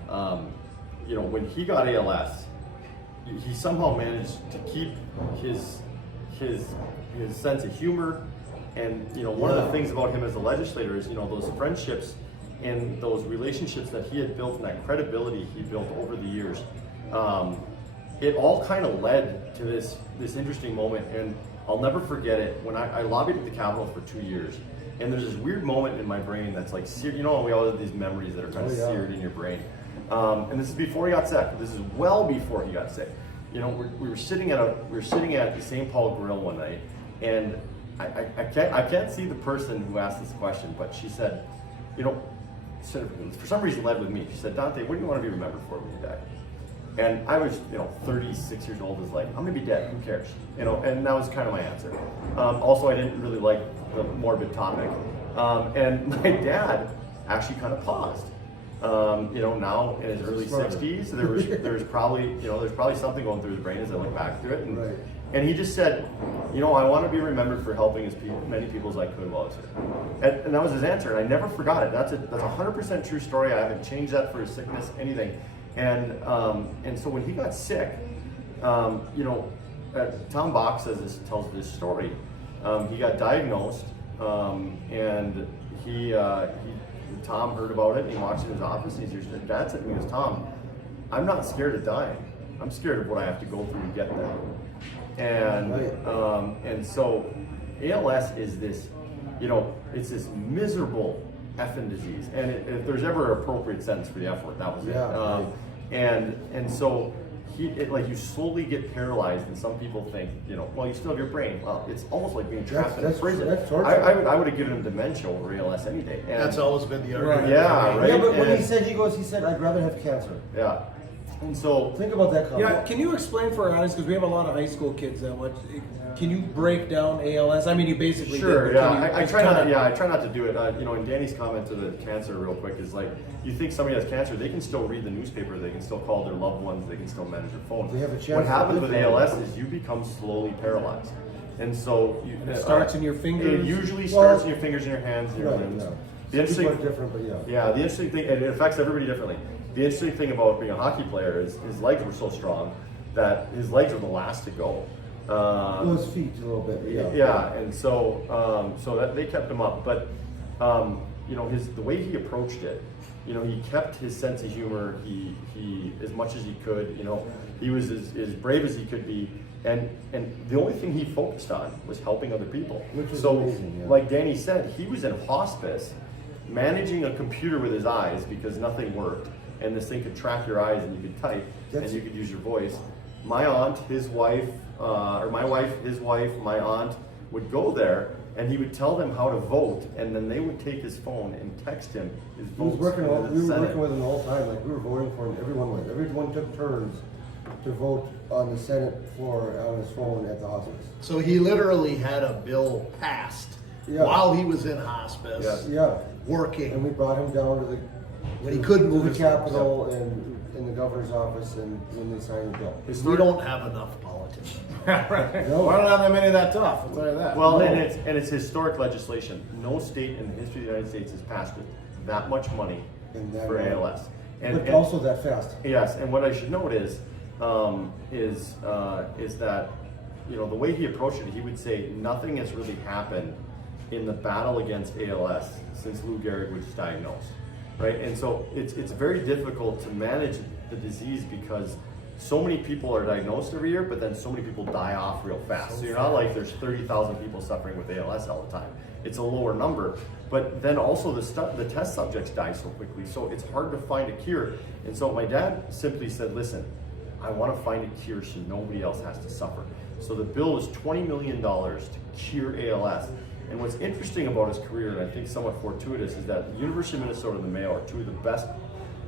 when he got ALS, he somehow managed to keep his sense of humor. And one of the things about him as a legislator is those friendships and those relationships that he had built and that credibility he built over the years. It all kind of led to this interesting moment, and I'll never forget it. When I lobbied at the Capitol for 2 years, and there's this weird moment in my brain that's like, we all have these memories that are kind of seared in your brain. And this is before he got sick. This is well before he got sick. We were sitting at the St. Paul Grill one night, and I can't see the person who asked this question, but she said, for some reason led with me. She said, Dante, what do you want to be remembered for when you die? And I was, 36 years old, was like, I'm gonna be dead, who cares? And that was kind of my answer. Also, I didn't really like the morbid topic. And my dad actually kind of paused. Now in his early 60s, there's probably something going through his brain as I look back through it. And he just said, I want to be remembered for helping as many people as I could while I was here. And that was his answer, and I never forgot it. That's a 100% true story. I haven't changed that for his sickness, anything. And so when he got sick, Tom Bach tells this story. He got diagnosed, and Tom heard about it. And he walks in his office, and his dad said to me, Tom, I'm not scared of dying. I'm scared of what I have to go through to get there. And so ALS is this, it's this miserable effing disease. And if there's ever an appropriate sentence for the F word, that was it. And so you slowly get paralyzed, and some people think, well, you still have your brain. Well, it's almost like being trapped in a prison. I would have given him dementia over ALS any day. And that's always been the argument. Right. Right. Yeah, but when he said, I'd rather have cancer. Yeah. And so think about that comment. Yeah, can you explain for our audience, because we have a lot of high school kids that can you break down ALS? I mean, you basically sure. did, Yeah, I try not to do it. And Danny's comment to the cancer, real quick, is like, you think somebody has cancer, they can still read the newspaper, they can still call their loved ones, they can still manage their phone. They have a chance. What happens with ALS is you become slowly paralyzed, and so it starts in your fingers. It usually starts in your fingers and your hands and your limbs. Yeah. The interesting, different, but the interesting thing, and it affects everybody differently. The interesting thing about being a hockey player is his legs were so strong that his legs were the last to go. His feet a little bit. And so that they kept him up. But the way he approached it, he kept his sense of humor. He as much as he could. He was as brave as he could be. And the only thing he focused on was helping other people. Which was so, amazing, yeah. Like Danny said, he was in hospice, managing a computer with his eyes because nothing worked. And this thing could track your eyes, and you could type, and you could use your voice. My aunt, his wife, or my wife, his wife, my aunt would go there, and he would tell them how to vote, and then they would take his phone and text him his votes. We were working with him the whole time. Like, we were voting for him. Everyone took turns to vote on the Senate floor on his phone at the hospice. So he literally had a bill passed while he was in hospice. Yeah. Working. And we brought him down to when he couldn't move the his Capitol and in the governor's office, and when they signed the bill. We don't have enough politicians. Right. No. I don't have that many that tough. I'll tell you that. Well, and it's historic legislation. No state in the history of the United States has passed with that much money for ALS. But also that fast. Yes, and what I should note is that the way he approached it, he would say nothing has really happened in the battle against ALS since Lou Gehrig was diagnosed. Right, and so it's very difficult to manage the disease because so many people are diagnosed every year, but then so many people die off real fast. So you're not like there's 30,000 people suffering with ALS all the time. It's a lower number, but then also the test subjects die so quickly, so it's hard to find a cure. And so my dad simply said, listen, I want to find a cure so nobody else has to suffer. So the bill is $20 million to cure ALS. And what's interesting about his career, and I think somewhat fortuitous, is that the University of Minnesota and the Mayo are two of the best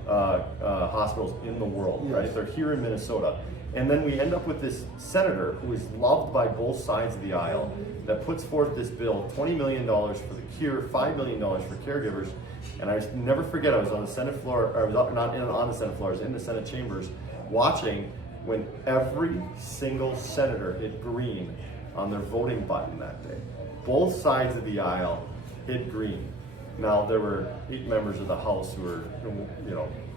hospitals in the world, right? They're here in Minnesota. And then we end up with this senator who is loved by both sides of the aisle that puts forth this bill, $20 million for the cure, $5 million for caregivers. And I never forget, I was on the Senate floor, or I was not on the Senate floor, I was in the Senate chambers watching when every single senator hit green on their voting button that day. Both sides of the aisle hit green. Now, there were 8 members of the House who were,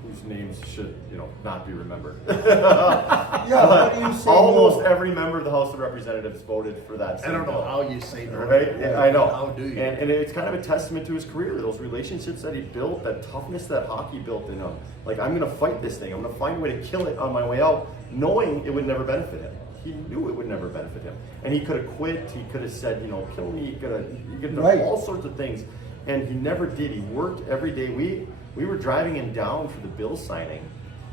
whose names should, not be remembered. How do you say Almost no? every member of the House of Representatives voted for that. I don't know bill. how you say no. Right? I know. How do you? And it's kind of a testament to his career, those relationships that he built, that toughness that hockey built in him. Like, I'm going to fight this thing. I'm going to find a way to kill it on my way out, knowing it would never benefit him. He knew it would never benefit him. And he could have quit. He could have said, kill me. He could have done all sorts of things. And he never did. He worked every day. We were driving him down for the bill signing,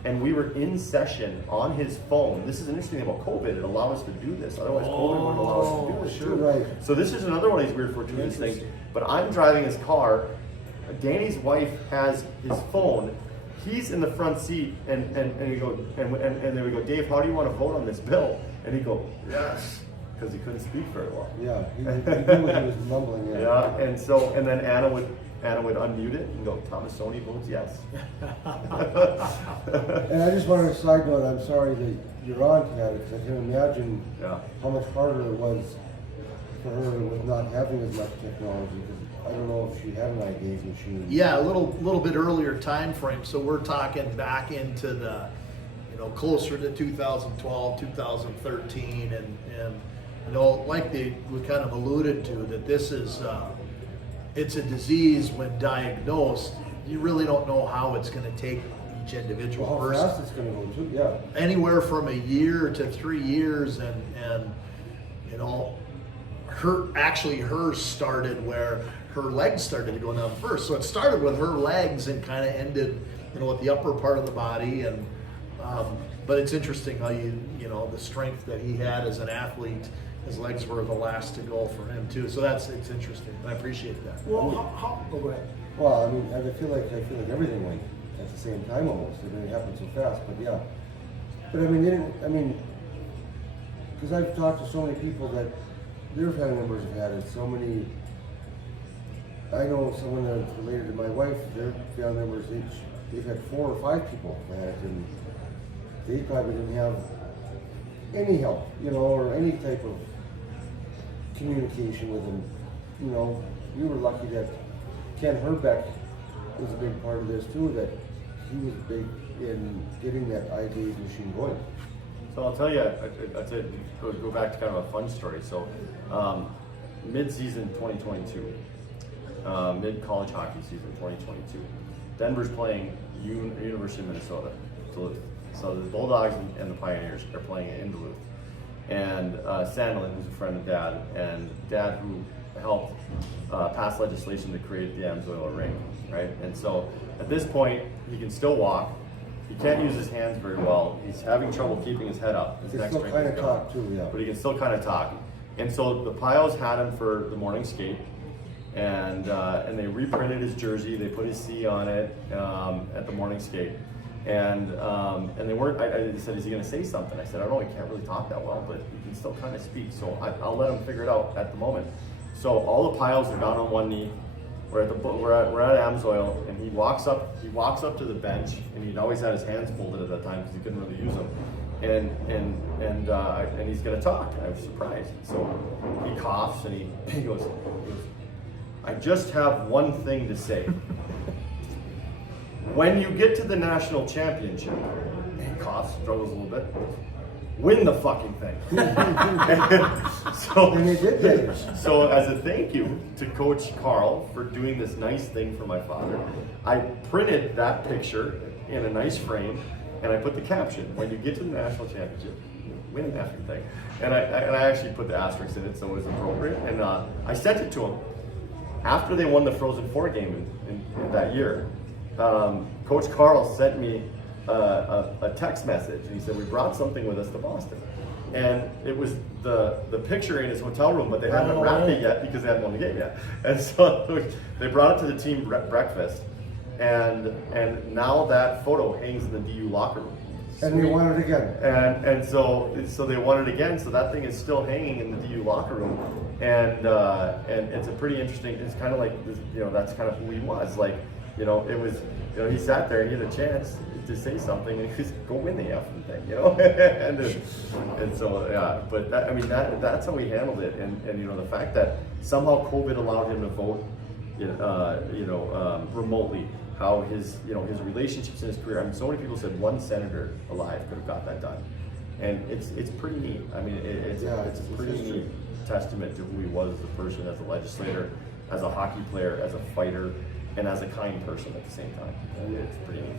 and we were in session on his phone. This is an interesting thing about COVID. It allowed us to do this. Otherwise, COVID wouldn't allow us to do this too. Right. So this is another one of these weird fortuitous things. But I'm driving his car. Danny's wife has his phone. He's in the front seat, and we go, and then we go, Dave, how do you want to vote on this bill? And he go, yes, because he couldn't speak very well. Yeah, he knew what he was mumbling. Yeah, and then Anna would unmute it and go, Tomassoni votes yes. And I just wanted to side note, I'm sorry that you're on to that, because I can imagine how much harder it was for her with not having as much technology, because I don't know if she had an eye gaze machine. Yeah, a little bit earlier time frame. So we're talking back into the, closer to 2012, 2013, and like we kind of alluded to, that this is it's a disease when diagnosed, you really don't know how it's going to take each individual How person. fast it's going to go too, yeah. Anywhere from a year to 3 years, and hers started where her legs started to go down first. So it started with her legs and kind of ended, with the upper part of the body. And but it's interesting how the strength that he had as an athlete, his legs were the last to go for him too. So it's interesting. I appreciate that. Well, go ahead. Well, I mean, I feel like everything went at the same time almost. I mean, it happened so fast, but yeah. But I mean, because I've talked to so many people that their family members have had it. So many. I know someone that's related to my wife. Their family members they've had 4 or 5 people that had it, and they probably didn't have any help, or any type of communication with them. We were lucky that Ken Herbeck was a big part of this too, that he was big in getting that eye gaze machine going. So I'll tell you, I'd say go back to kind of a fun story. So mid-season 2022, mid-college hockey season 2022, Denver's playing University of Minnesota, Duluth. So the Bulldogs and the Pioneers are playing in Duluth. And Sandlin, who's a friend of Dad, and Dad who helped pass legislation to create the Amsoil ring, right? And so at this point, he can still walk. He can't use his hands very well. He's having trouble keeping his head up. He can still kind of talk too, yeah. But he can still kind of talk. And so the Pios had him for the morning skate, and they reprinted his jersey. They put his C on it at the morning skate. And they weren't. I said, "Is he going to say something?" I said, "I don't know. He can't really talk that well, but he can still kind of speak. So I'll let him figure it out at the moment." So all the Pios are down on one knee. We're at Amsoil, and he walks up to the bench, and he'd always had his hands folded at that time because he couldn't really use them. And he's going to talk. I was surprised. So he coughs and he goes, "I just have one thing to say. When you get to the national championship," he coughs, struggles a little bit, "win the fucking thing." So as a thank you to Coach Carl for doing this nice thing for my father, I printed that picture in a nice frame, and I put the caption, "When you get to the national championship, win the fucking thing." And I actually put the asterisk in it so it was appropriate, and I sent it to him after they won the Frozen Four game in that year. Coach Carl sent me a text message, and he said, "We brought something with us to Boston." And it was the picture in his hotel room, but they hadn't wrapped it yet because they hadn't won the game yet. And so they brought it to the team breakfast, And now that photo hangs in the DU locker room. And they want it again. And so they want it again. So that thing is still hanging in the DU locker room, and it's a pretty interesting. It's kind of like this, that's kind of who he was. Like, it was, he sat there and he had a chance to say something, and he just go win the effing thing, and so yeah. But that's how he handled it, and the fact that somehow COVID allowed him to vote, remotely. How his relationships in his career. I mean, so many people said one senator alive could have got that done, and it's pretty neat. I mean, it's a pretty neat testament to who he was as a person, as a legislator, as a hockey player, as a fighter, and as a kind person at the same time. And it's pretty neat.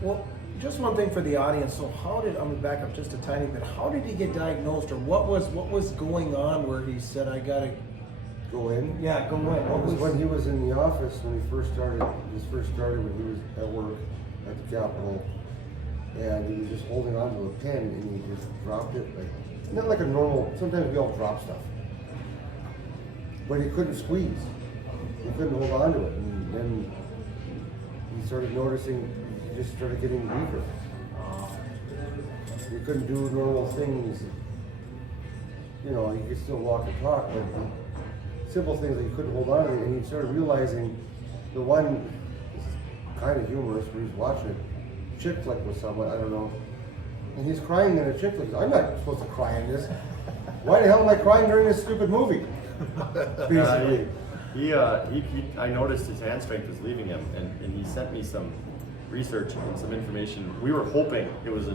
Well, just one thing for the audience. So I'm gonna back up just a tiny bit. How did he get diagnosed, or what was going on where he said, I gotta go in? Yeah, go in. It was when he was in the office when he first started when he was at work at the Capitol, and he was just holding on to a pen and he just dropped it, like not like a normal. Sometimes we all drop stuff, but he couldn't squeeze. He couldn't hold on to it, and then he started noticing he just started getting weaker. He couldn't do normal things. He could still walk and talk, but simple things that he couldn't hold on to, and he started realizing the one, this is kind of humorous, but he's watching a chick flick with someone, I don't know, and he's crying in a chick flick. I'm not supposed to cry in this. Why the hell am I crying during this stupid movie? Basically. I noticed his hand strength was leaving him, and he sent me some research and some information. We were hoping it was a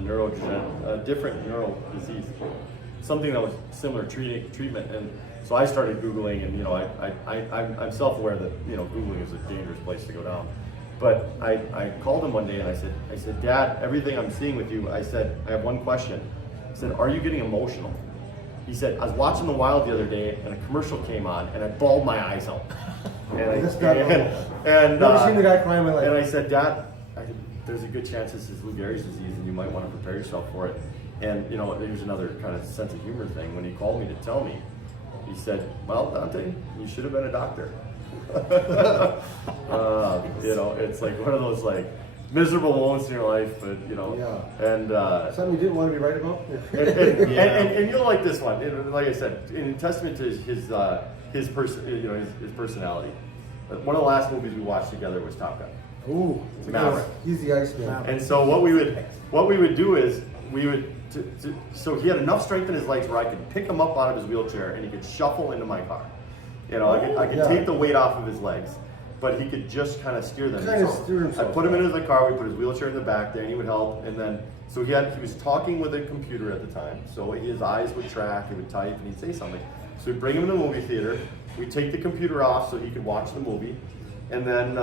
different neural disease, something that was similar treatment, and so I started Googling, and I'm self-aware that Googling is a dangerous place to go down. But I called him one day and I said, Dad, everything I'm seeing with you, I said, I have one question. I said, are you getting emotional? He said, I was watching The Wild the other day and a commercial came on and I bawled my eyes out. Never seen the guy cry in my life. And I said, Dad, there's a good chance this is Lou Gehrig's disease and you might want to prepare yourself for it. And there's another kind of sense of humor thing. When he called me to tell me, he said, well, Dante, you should have been a doctor. It's like one of those miserable moments in your life, but and something you didn't want to be right about. and you'll like this one. Like I said, in testament to his personality. One of the last movies we watched together was Top Gun. Ooh, he's the Iceman. And so what we would do is so he had enough strength in his legs where I could pick him up out of his wheelchair and he could shuffle into my car. I could take the weight off of his legs, but he could just kind of steer them. I put him into the car, we put his wheelchair in the back there, and he would help. And then, so he was talking with a computer at the time, so his eyes would track, he would type, and he'd say something. So we'd bring him to the movie theater, we'd take the computer off so he could watch the movie, and then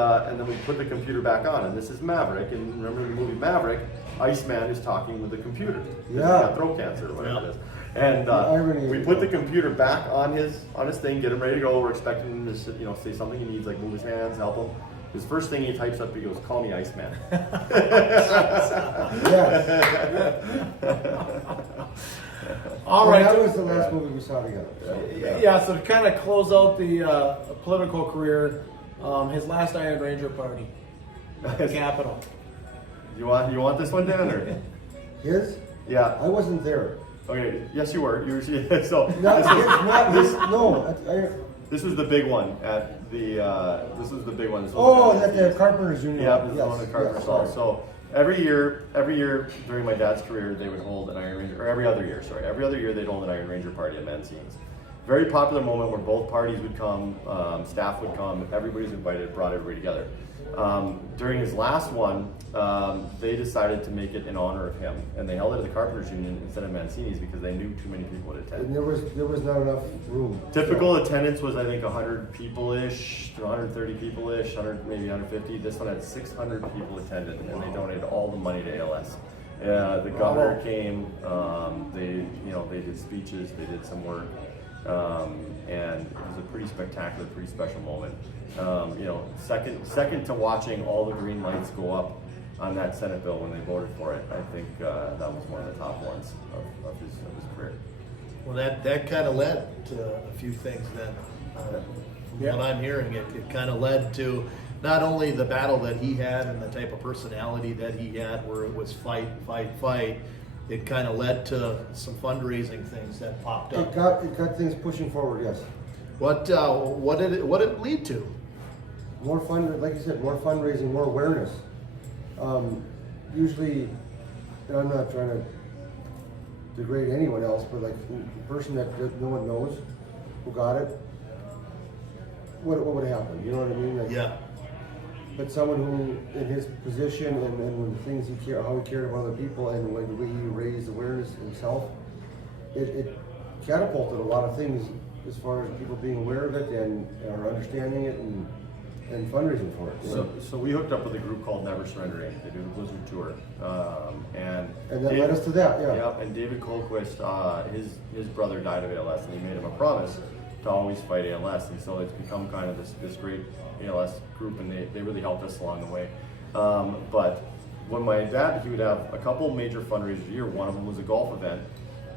we'd put the computer back on. And this is Maverick, and remember the movie Maverick, Iceman is talking with the computer. He's got throat cancer or whatever it is. And we put the computer back on his thing, get him ready to go. We're expecting him to say something he needs, like move his hands, help him. His first thing he types up, he goes, "Call me Iceman." All right. That was the last movie we saw together. Yeah. So to kind of close out the political career, his last Iron Ranger party at the Capitol. You want this one, Dan, or his? Yeah. I wasn't there. Okay. Yes, you were. You were. So this was the big one at the. This was the big one. At the Carpenters Union. Yeah, this is one of the Carpenters Hall. So every year during my dad's career, they would hold an Iron Ranger, or every other year they'd hold an Iron Ranger party at Mancini's. Very popular moment where both parties would come, staff would come, everybody's invited, brought everybody together. During his last one, they decided to make it in honor of him, and they held it at the Carpenters Union instead of Mancini's because they knew too many people would attend. And there was not enough room. Typical attendance was, I think, 100 people-ish to 130 people-ish, maybe 150. This one had 600 people attended, and they donated all the money to ALS. The governor came. They did speeches. They did some work. And it was a pretty spectacular, pretty special moment. Second to watching all the green lights go up on that Senate bill when they voted for it. I think that was one of the top ones of his career. Well, that kind of led to a few things then. From what I'm hearing, it kind of led to not only the battle that he had and the type of personality that he had, where it was fight, fight, fight, it kind of led to some fundraising things that popped up. It got things pushing forward, yes. What did it lead to? More fun, like you said, more fundraising, more awareness. Usually, and I'm not trying to degrade anyone else, but like the person that no one knows who got it, what would have happened? You know what I mean? Like, Yeah. But someone who, in his position and when the things how he cared about other people and when the way he raised awareness himself, it catapulted a lot of things as far as people being aware of it and are understanding it and fundraising for it. So we hooked up with a group called Never Surrendering. They do the Blizzard Tour, and that led us to that, yeah. Yep. And David Colquist, his brother died of ALS, and he made him a promise to always fight ALS, and so it's become kind of this great ALS group, and they really helped us along the way. But when my dad, he would have a couple major fundraisers a year. One of them was a golf event,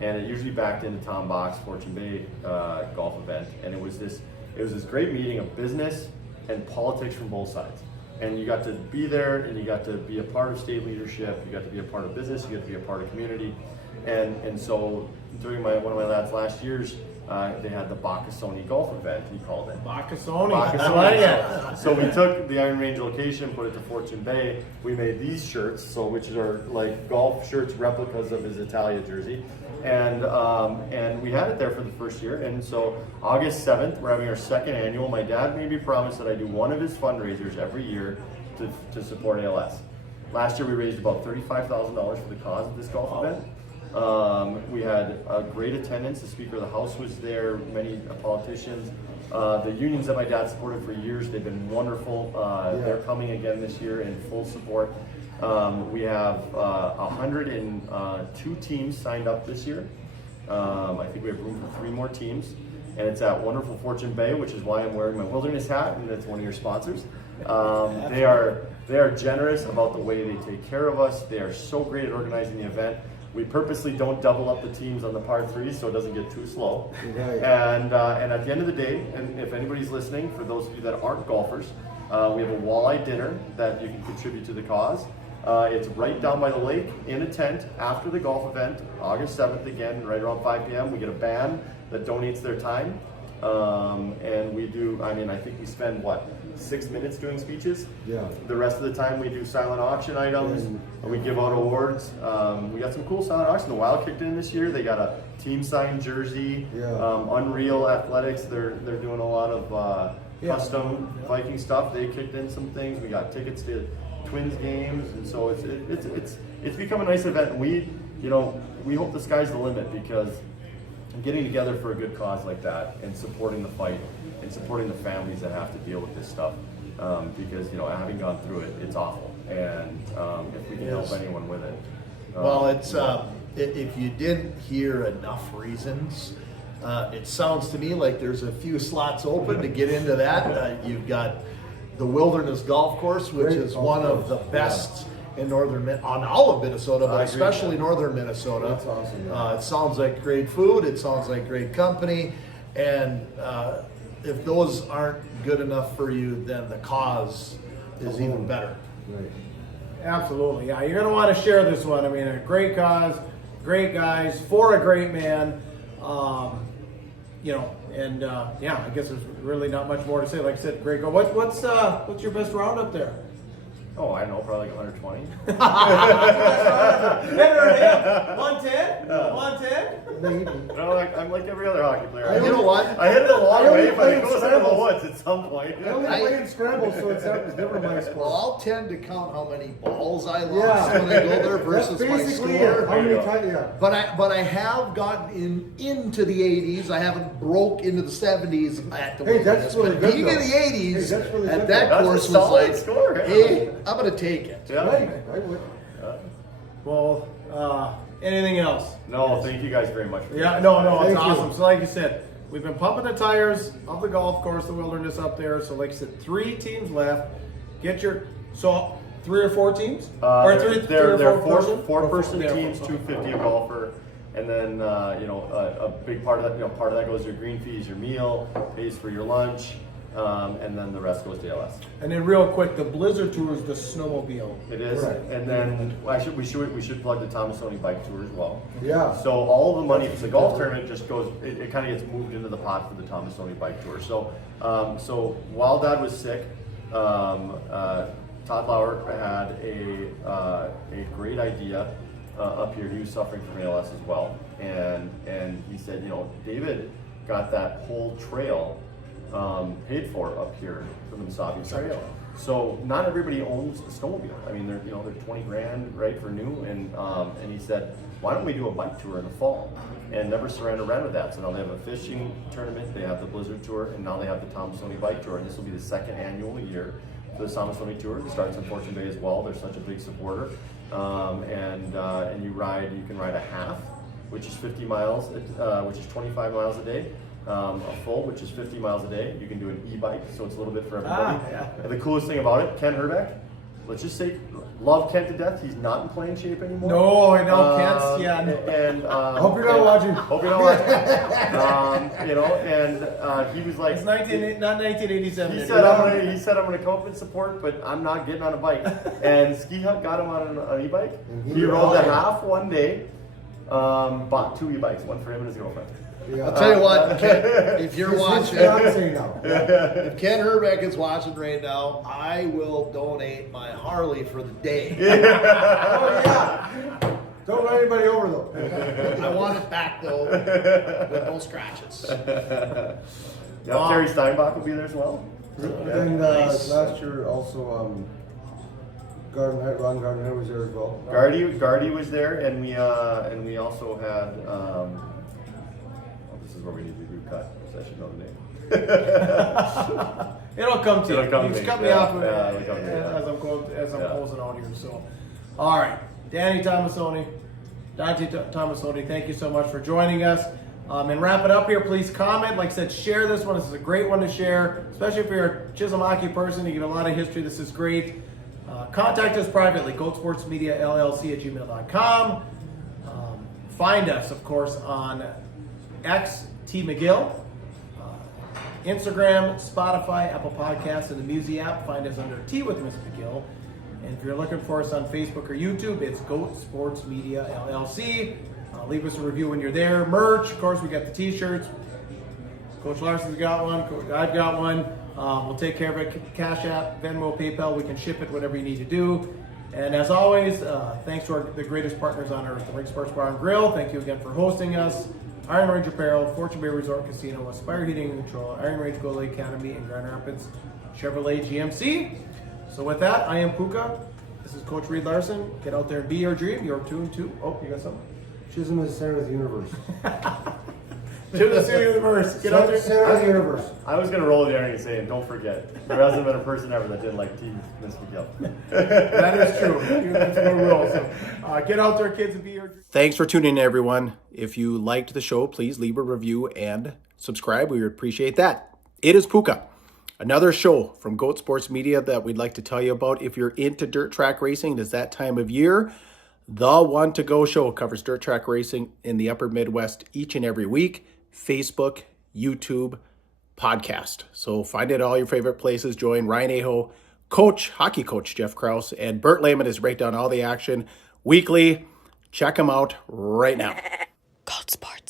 and it usually backed into Tom Bach's Fortune Bay golf event, and it was this great meeting of business and politics from both sides. And you got to be there, and you got to be a part of state leadership, you got to be a part of business, you got to be a part of community. And so during one of my lad's last years, they had the Tomassoni golf event, he called it. Tomassoni. So we took the Iron Range location, put it to Fortune Bay. We made these shirts, which are like golf shirts, replicas of his Italia jersey. And we had it there for the first year. And so August 7th, we're having our second annual. My dad made me promise that I do one of his fundraisers every year to support ALS. Last year we raised about $35,000 for the cause of this golf event. We had a great attendance. The Speaker of the House was there, many politicians. The unions that my dad supported for years, they've been wonderful. They're coming again this year in full support. We have 102 teams signed up this year. I think we have room for 3 more teams. And it's at wonderful Fortune Bay, which is why I'm wearing my Wilderness hat, and it's one of your sponsors. They are generous about the way they take care of us. They are so great at organizing the event. We purposely don't double up the teams on the par 3 so it doesn't get too slow. Right. And at the end of the day, and if anybody's listening, for those of you that aren't golfers, we have a walleye dinner that you can contribute to the cause. It's right down by the lake in a tent after the golf event, August 7th again, right around 5 p.m. We get a band that donates their time. And we do, I think we spend, 6 minutes doing speeches? Yeah. The rest of the time we do silent auction items, and we give out awards. We got some cool silent auction. The Wild kicked in this year. They got a team signed jersey. Unreal Athletics, they're doing a lot of custom Viking stuff. They kicked in some things. We got tickets to Twins games, and so it's become a nice event. And we hope the sky's the limit, because getting together for a good cause like that and supporting the fight and supporting the families that have to deal with this stuff, because having gone through it, it's awful, and if we can help anyone with it. Well, it's if you didn't hear enough reasons, it sounds to me like there's a few slots open to get into that. You've got the Wilderness Golf Course, which is one of the best in on all of Minnesota, but especially northern Minnesota. That's awesome. It sounds like great food. It sounds like great company, and if those aren't good enough for you, then the cause is even better. Right. Absolutely, yeah. You're gonna want to share this one. A great cause, great guys, for a great man. I guess there's really not much more to say. Like I said, great go. What's your best round up there? Oh, I don't know, probably like 120. 110? 110? I'm like every other hockey player. You know what? I hit it a long I way, only but it played goes into the scrambles. woods at some point. I only play in scrambles, so it's never my Well, score. I'll tend to count how many balls I lost Yeah. when I go there That's versus my basically score. it. How many times? Yeah. But I have gotten into the 80s. I haven't broke into the 70s at the Hey, that's Wilderness, really but good, being though. in the 80s Hey, that's really at good, that though. That's course a was solid like, score, yeah. hey, I'm gonna take it. Yeah. Right. I would. Well, anything else? No, thank you guys very much. For Yeah, that. no, it's Thank you. awesome. So like you said, we've been pumping the tires of the golf course, the Wilderness up there. So like I said, 3 teams left. Get your 3 or 4 teams, or They're person? four-person They're teams, four. $250 a golfer, and then a big part of that, part of that goes to your green fees, your meal, pays for your lunch. and then the rest goes to ALS. And then real quick, the Blizzard Tour is the snowmobile. It is, Right. and then we should plug the Tomassoni bike tour as well. Yeah. So all the money, the golf tournament just goes, it kind of gets moved into the pot for the Tomassoni bike tour. So so while Dad was sick, Todd Lauer had a great idea up here. He was suffering from ALS as well, and he said, David got that whole trail paid for up here for the Mesabi Trail. So not everybody owns a snowmobile. I mean, they're $20 grand, right, for new, and he said, why don't we do a bike tour in the fall? And Never Surrender ran with that. So now they have a fishing tournament, they have the Blizzard Tour, and now they have the Tomassoni Bike Tour, and this will be the second annual year for the Tomassoni Tour. It starts in Fortune Bay as well. They're such a big supporter, and you can ride a half, which is 50 miles, which is 25 miles a day. A full, which is 50 miles a day. You can do an e-bike, so it's a little bit for everybody. And the coolest thing about it, Ken Herbeck, let's just say, love Kent to death. He's not in playing shape anymore. No, I know Kent's, And Hope you're not watching. Hope you're not watching. And he was like, It's not 1987. he said, I'm gonna come up and support, but I'm not getting on a bike. And Ski Hut got him on an e-bike. He rode the half one day. Bought 2 e-bikes, one for him and his girlfriend. I'll tell you what, Ken, if you're watching, now. if Ken Herbeck is watching right now, I will donate my Harley for the day. Oh yeah. Don't run anybody over though. I want it back though, with no scratches. Terry Steinbach will be there as well. And Nice. last year also Ron Gardner was there as well. Gardy was there, and we also had. This is where we need to do cut. So I should know the name. It'll come to you. It'll come You to just me. cut me Yeah, off yeah, it'll come to me, yeah. as I'm Yeah. closing out here. So, all right, Danny Tomassoni, Dante Tomassoni, thank you so much for joining us. And wrap it up here. Please comment. Like I said, share this one. This is a great one to share, especially if you're a Chisholm hockey person. You give a lot of history. This is great. Contact us privately, Goatsportsmediallc at gmail.com. Find us, of course, on X T McGill, Instagram, Spotify, Apple Podcasts, and the Musi app. Find us under T with Ms McGill. And if you're looking for us on Facebook or YouTube, it's Goat Sports Media LLC. Leave us a review when you're there. Merch, of course, we got the T-shirts. Coach Larson's got one. I've got one. We'll take care of it. Cash App, Venmo, PayPal. We can ship it, whatever you need to do. And as always, thanks to the greatest partners on earth, the Ring Sports Bar and Grill. Thank you again for hosting us. Iron Range Apparel, Fortune Bay Resort Casino, Aspire Heating and Control, Iron Range Goalie Academy in Grand Rapids, Chevrolet GMC. So with that, I am Puka. This is Coach Reed Larson. Get out there and be your dream. You're tuned to. Oh, you got something? Chisholm is the center of the universe. To the city universe. Get out there. Center of the universe. I was gonna roll there and say, and don't forget, there hasn't been a person ever that didn't like Ms McGill. That is true. That's what we will. So, get out there, kids, and be your dream. Thanks for tuning in, everyone. If you liked the show, please leave a review and subscribe. We would appreciate that. It is Puka. Another show from Goat Sports Media that we'd like to tell you about. If you're into dirt track racing, it is that time of year. The One to Go show covers dirt track racing in the upper Midwest each and every week. Facebook, YouTube, podcast. So find it at all your favorite places. Join Ryan Aho, hockey coach Jeff Krause, and Bert Lehman is break down all the action weekly. Check them out right now. Goatsports.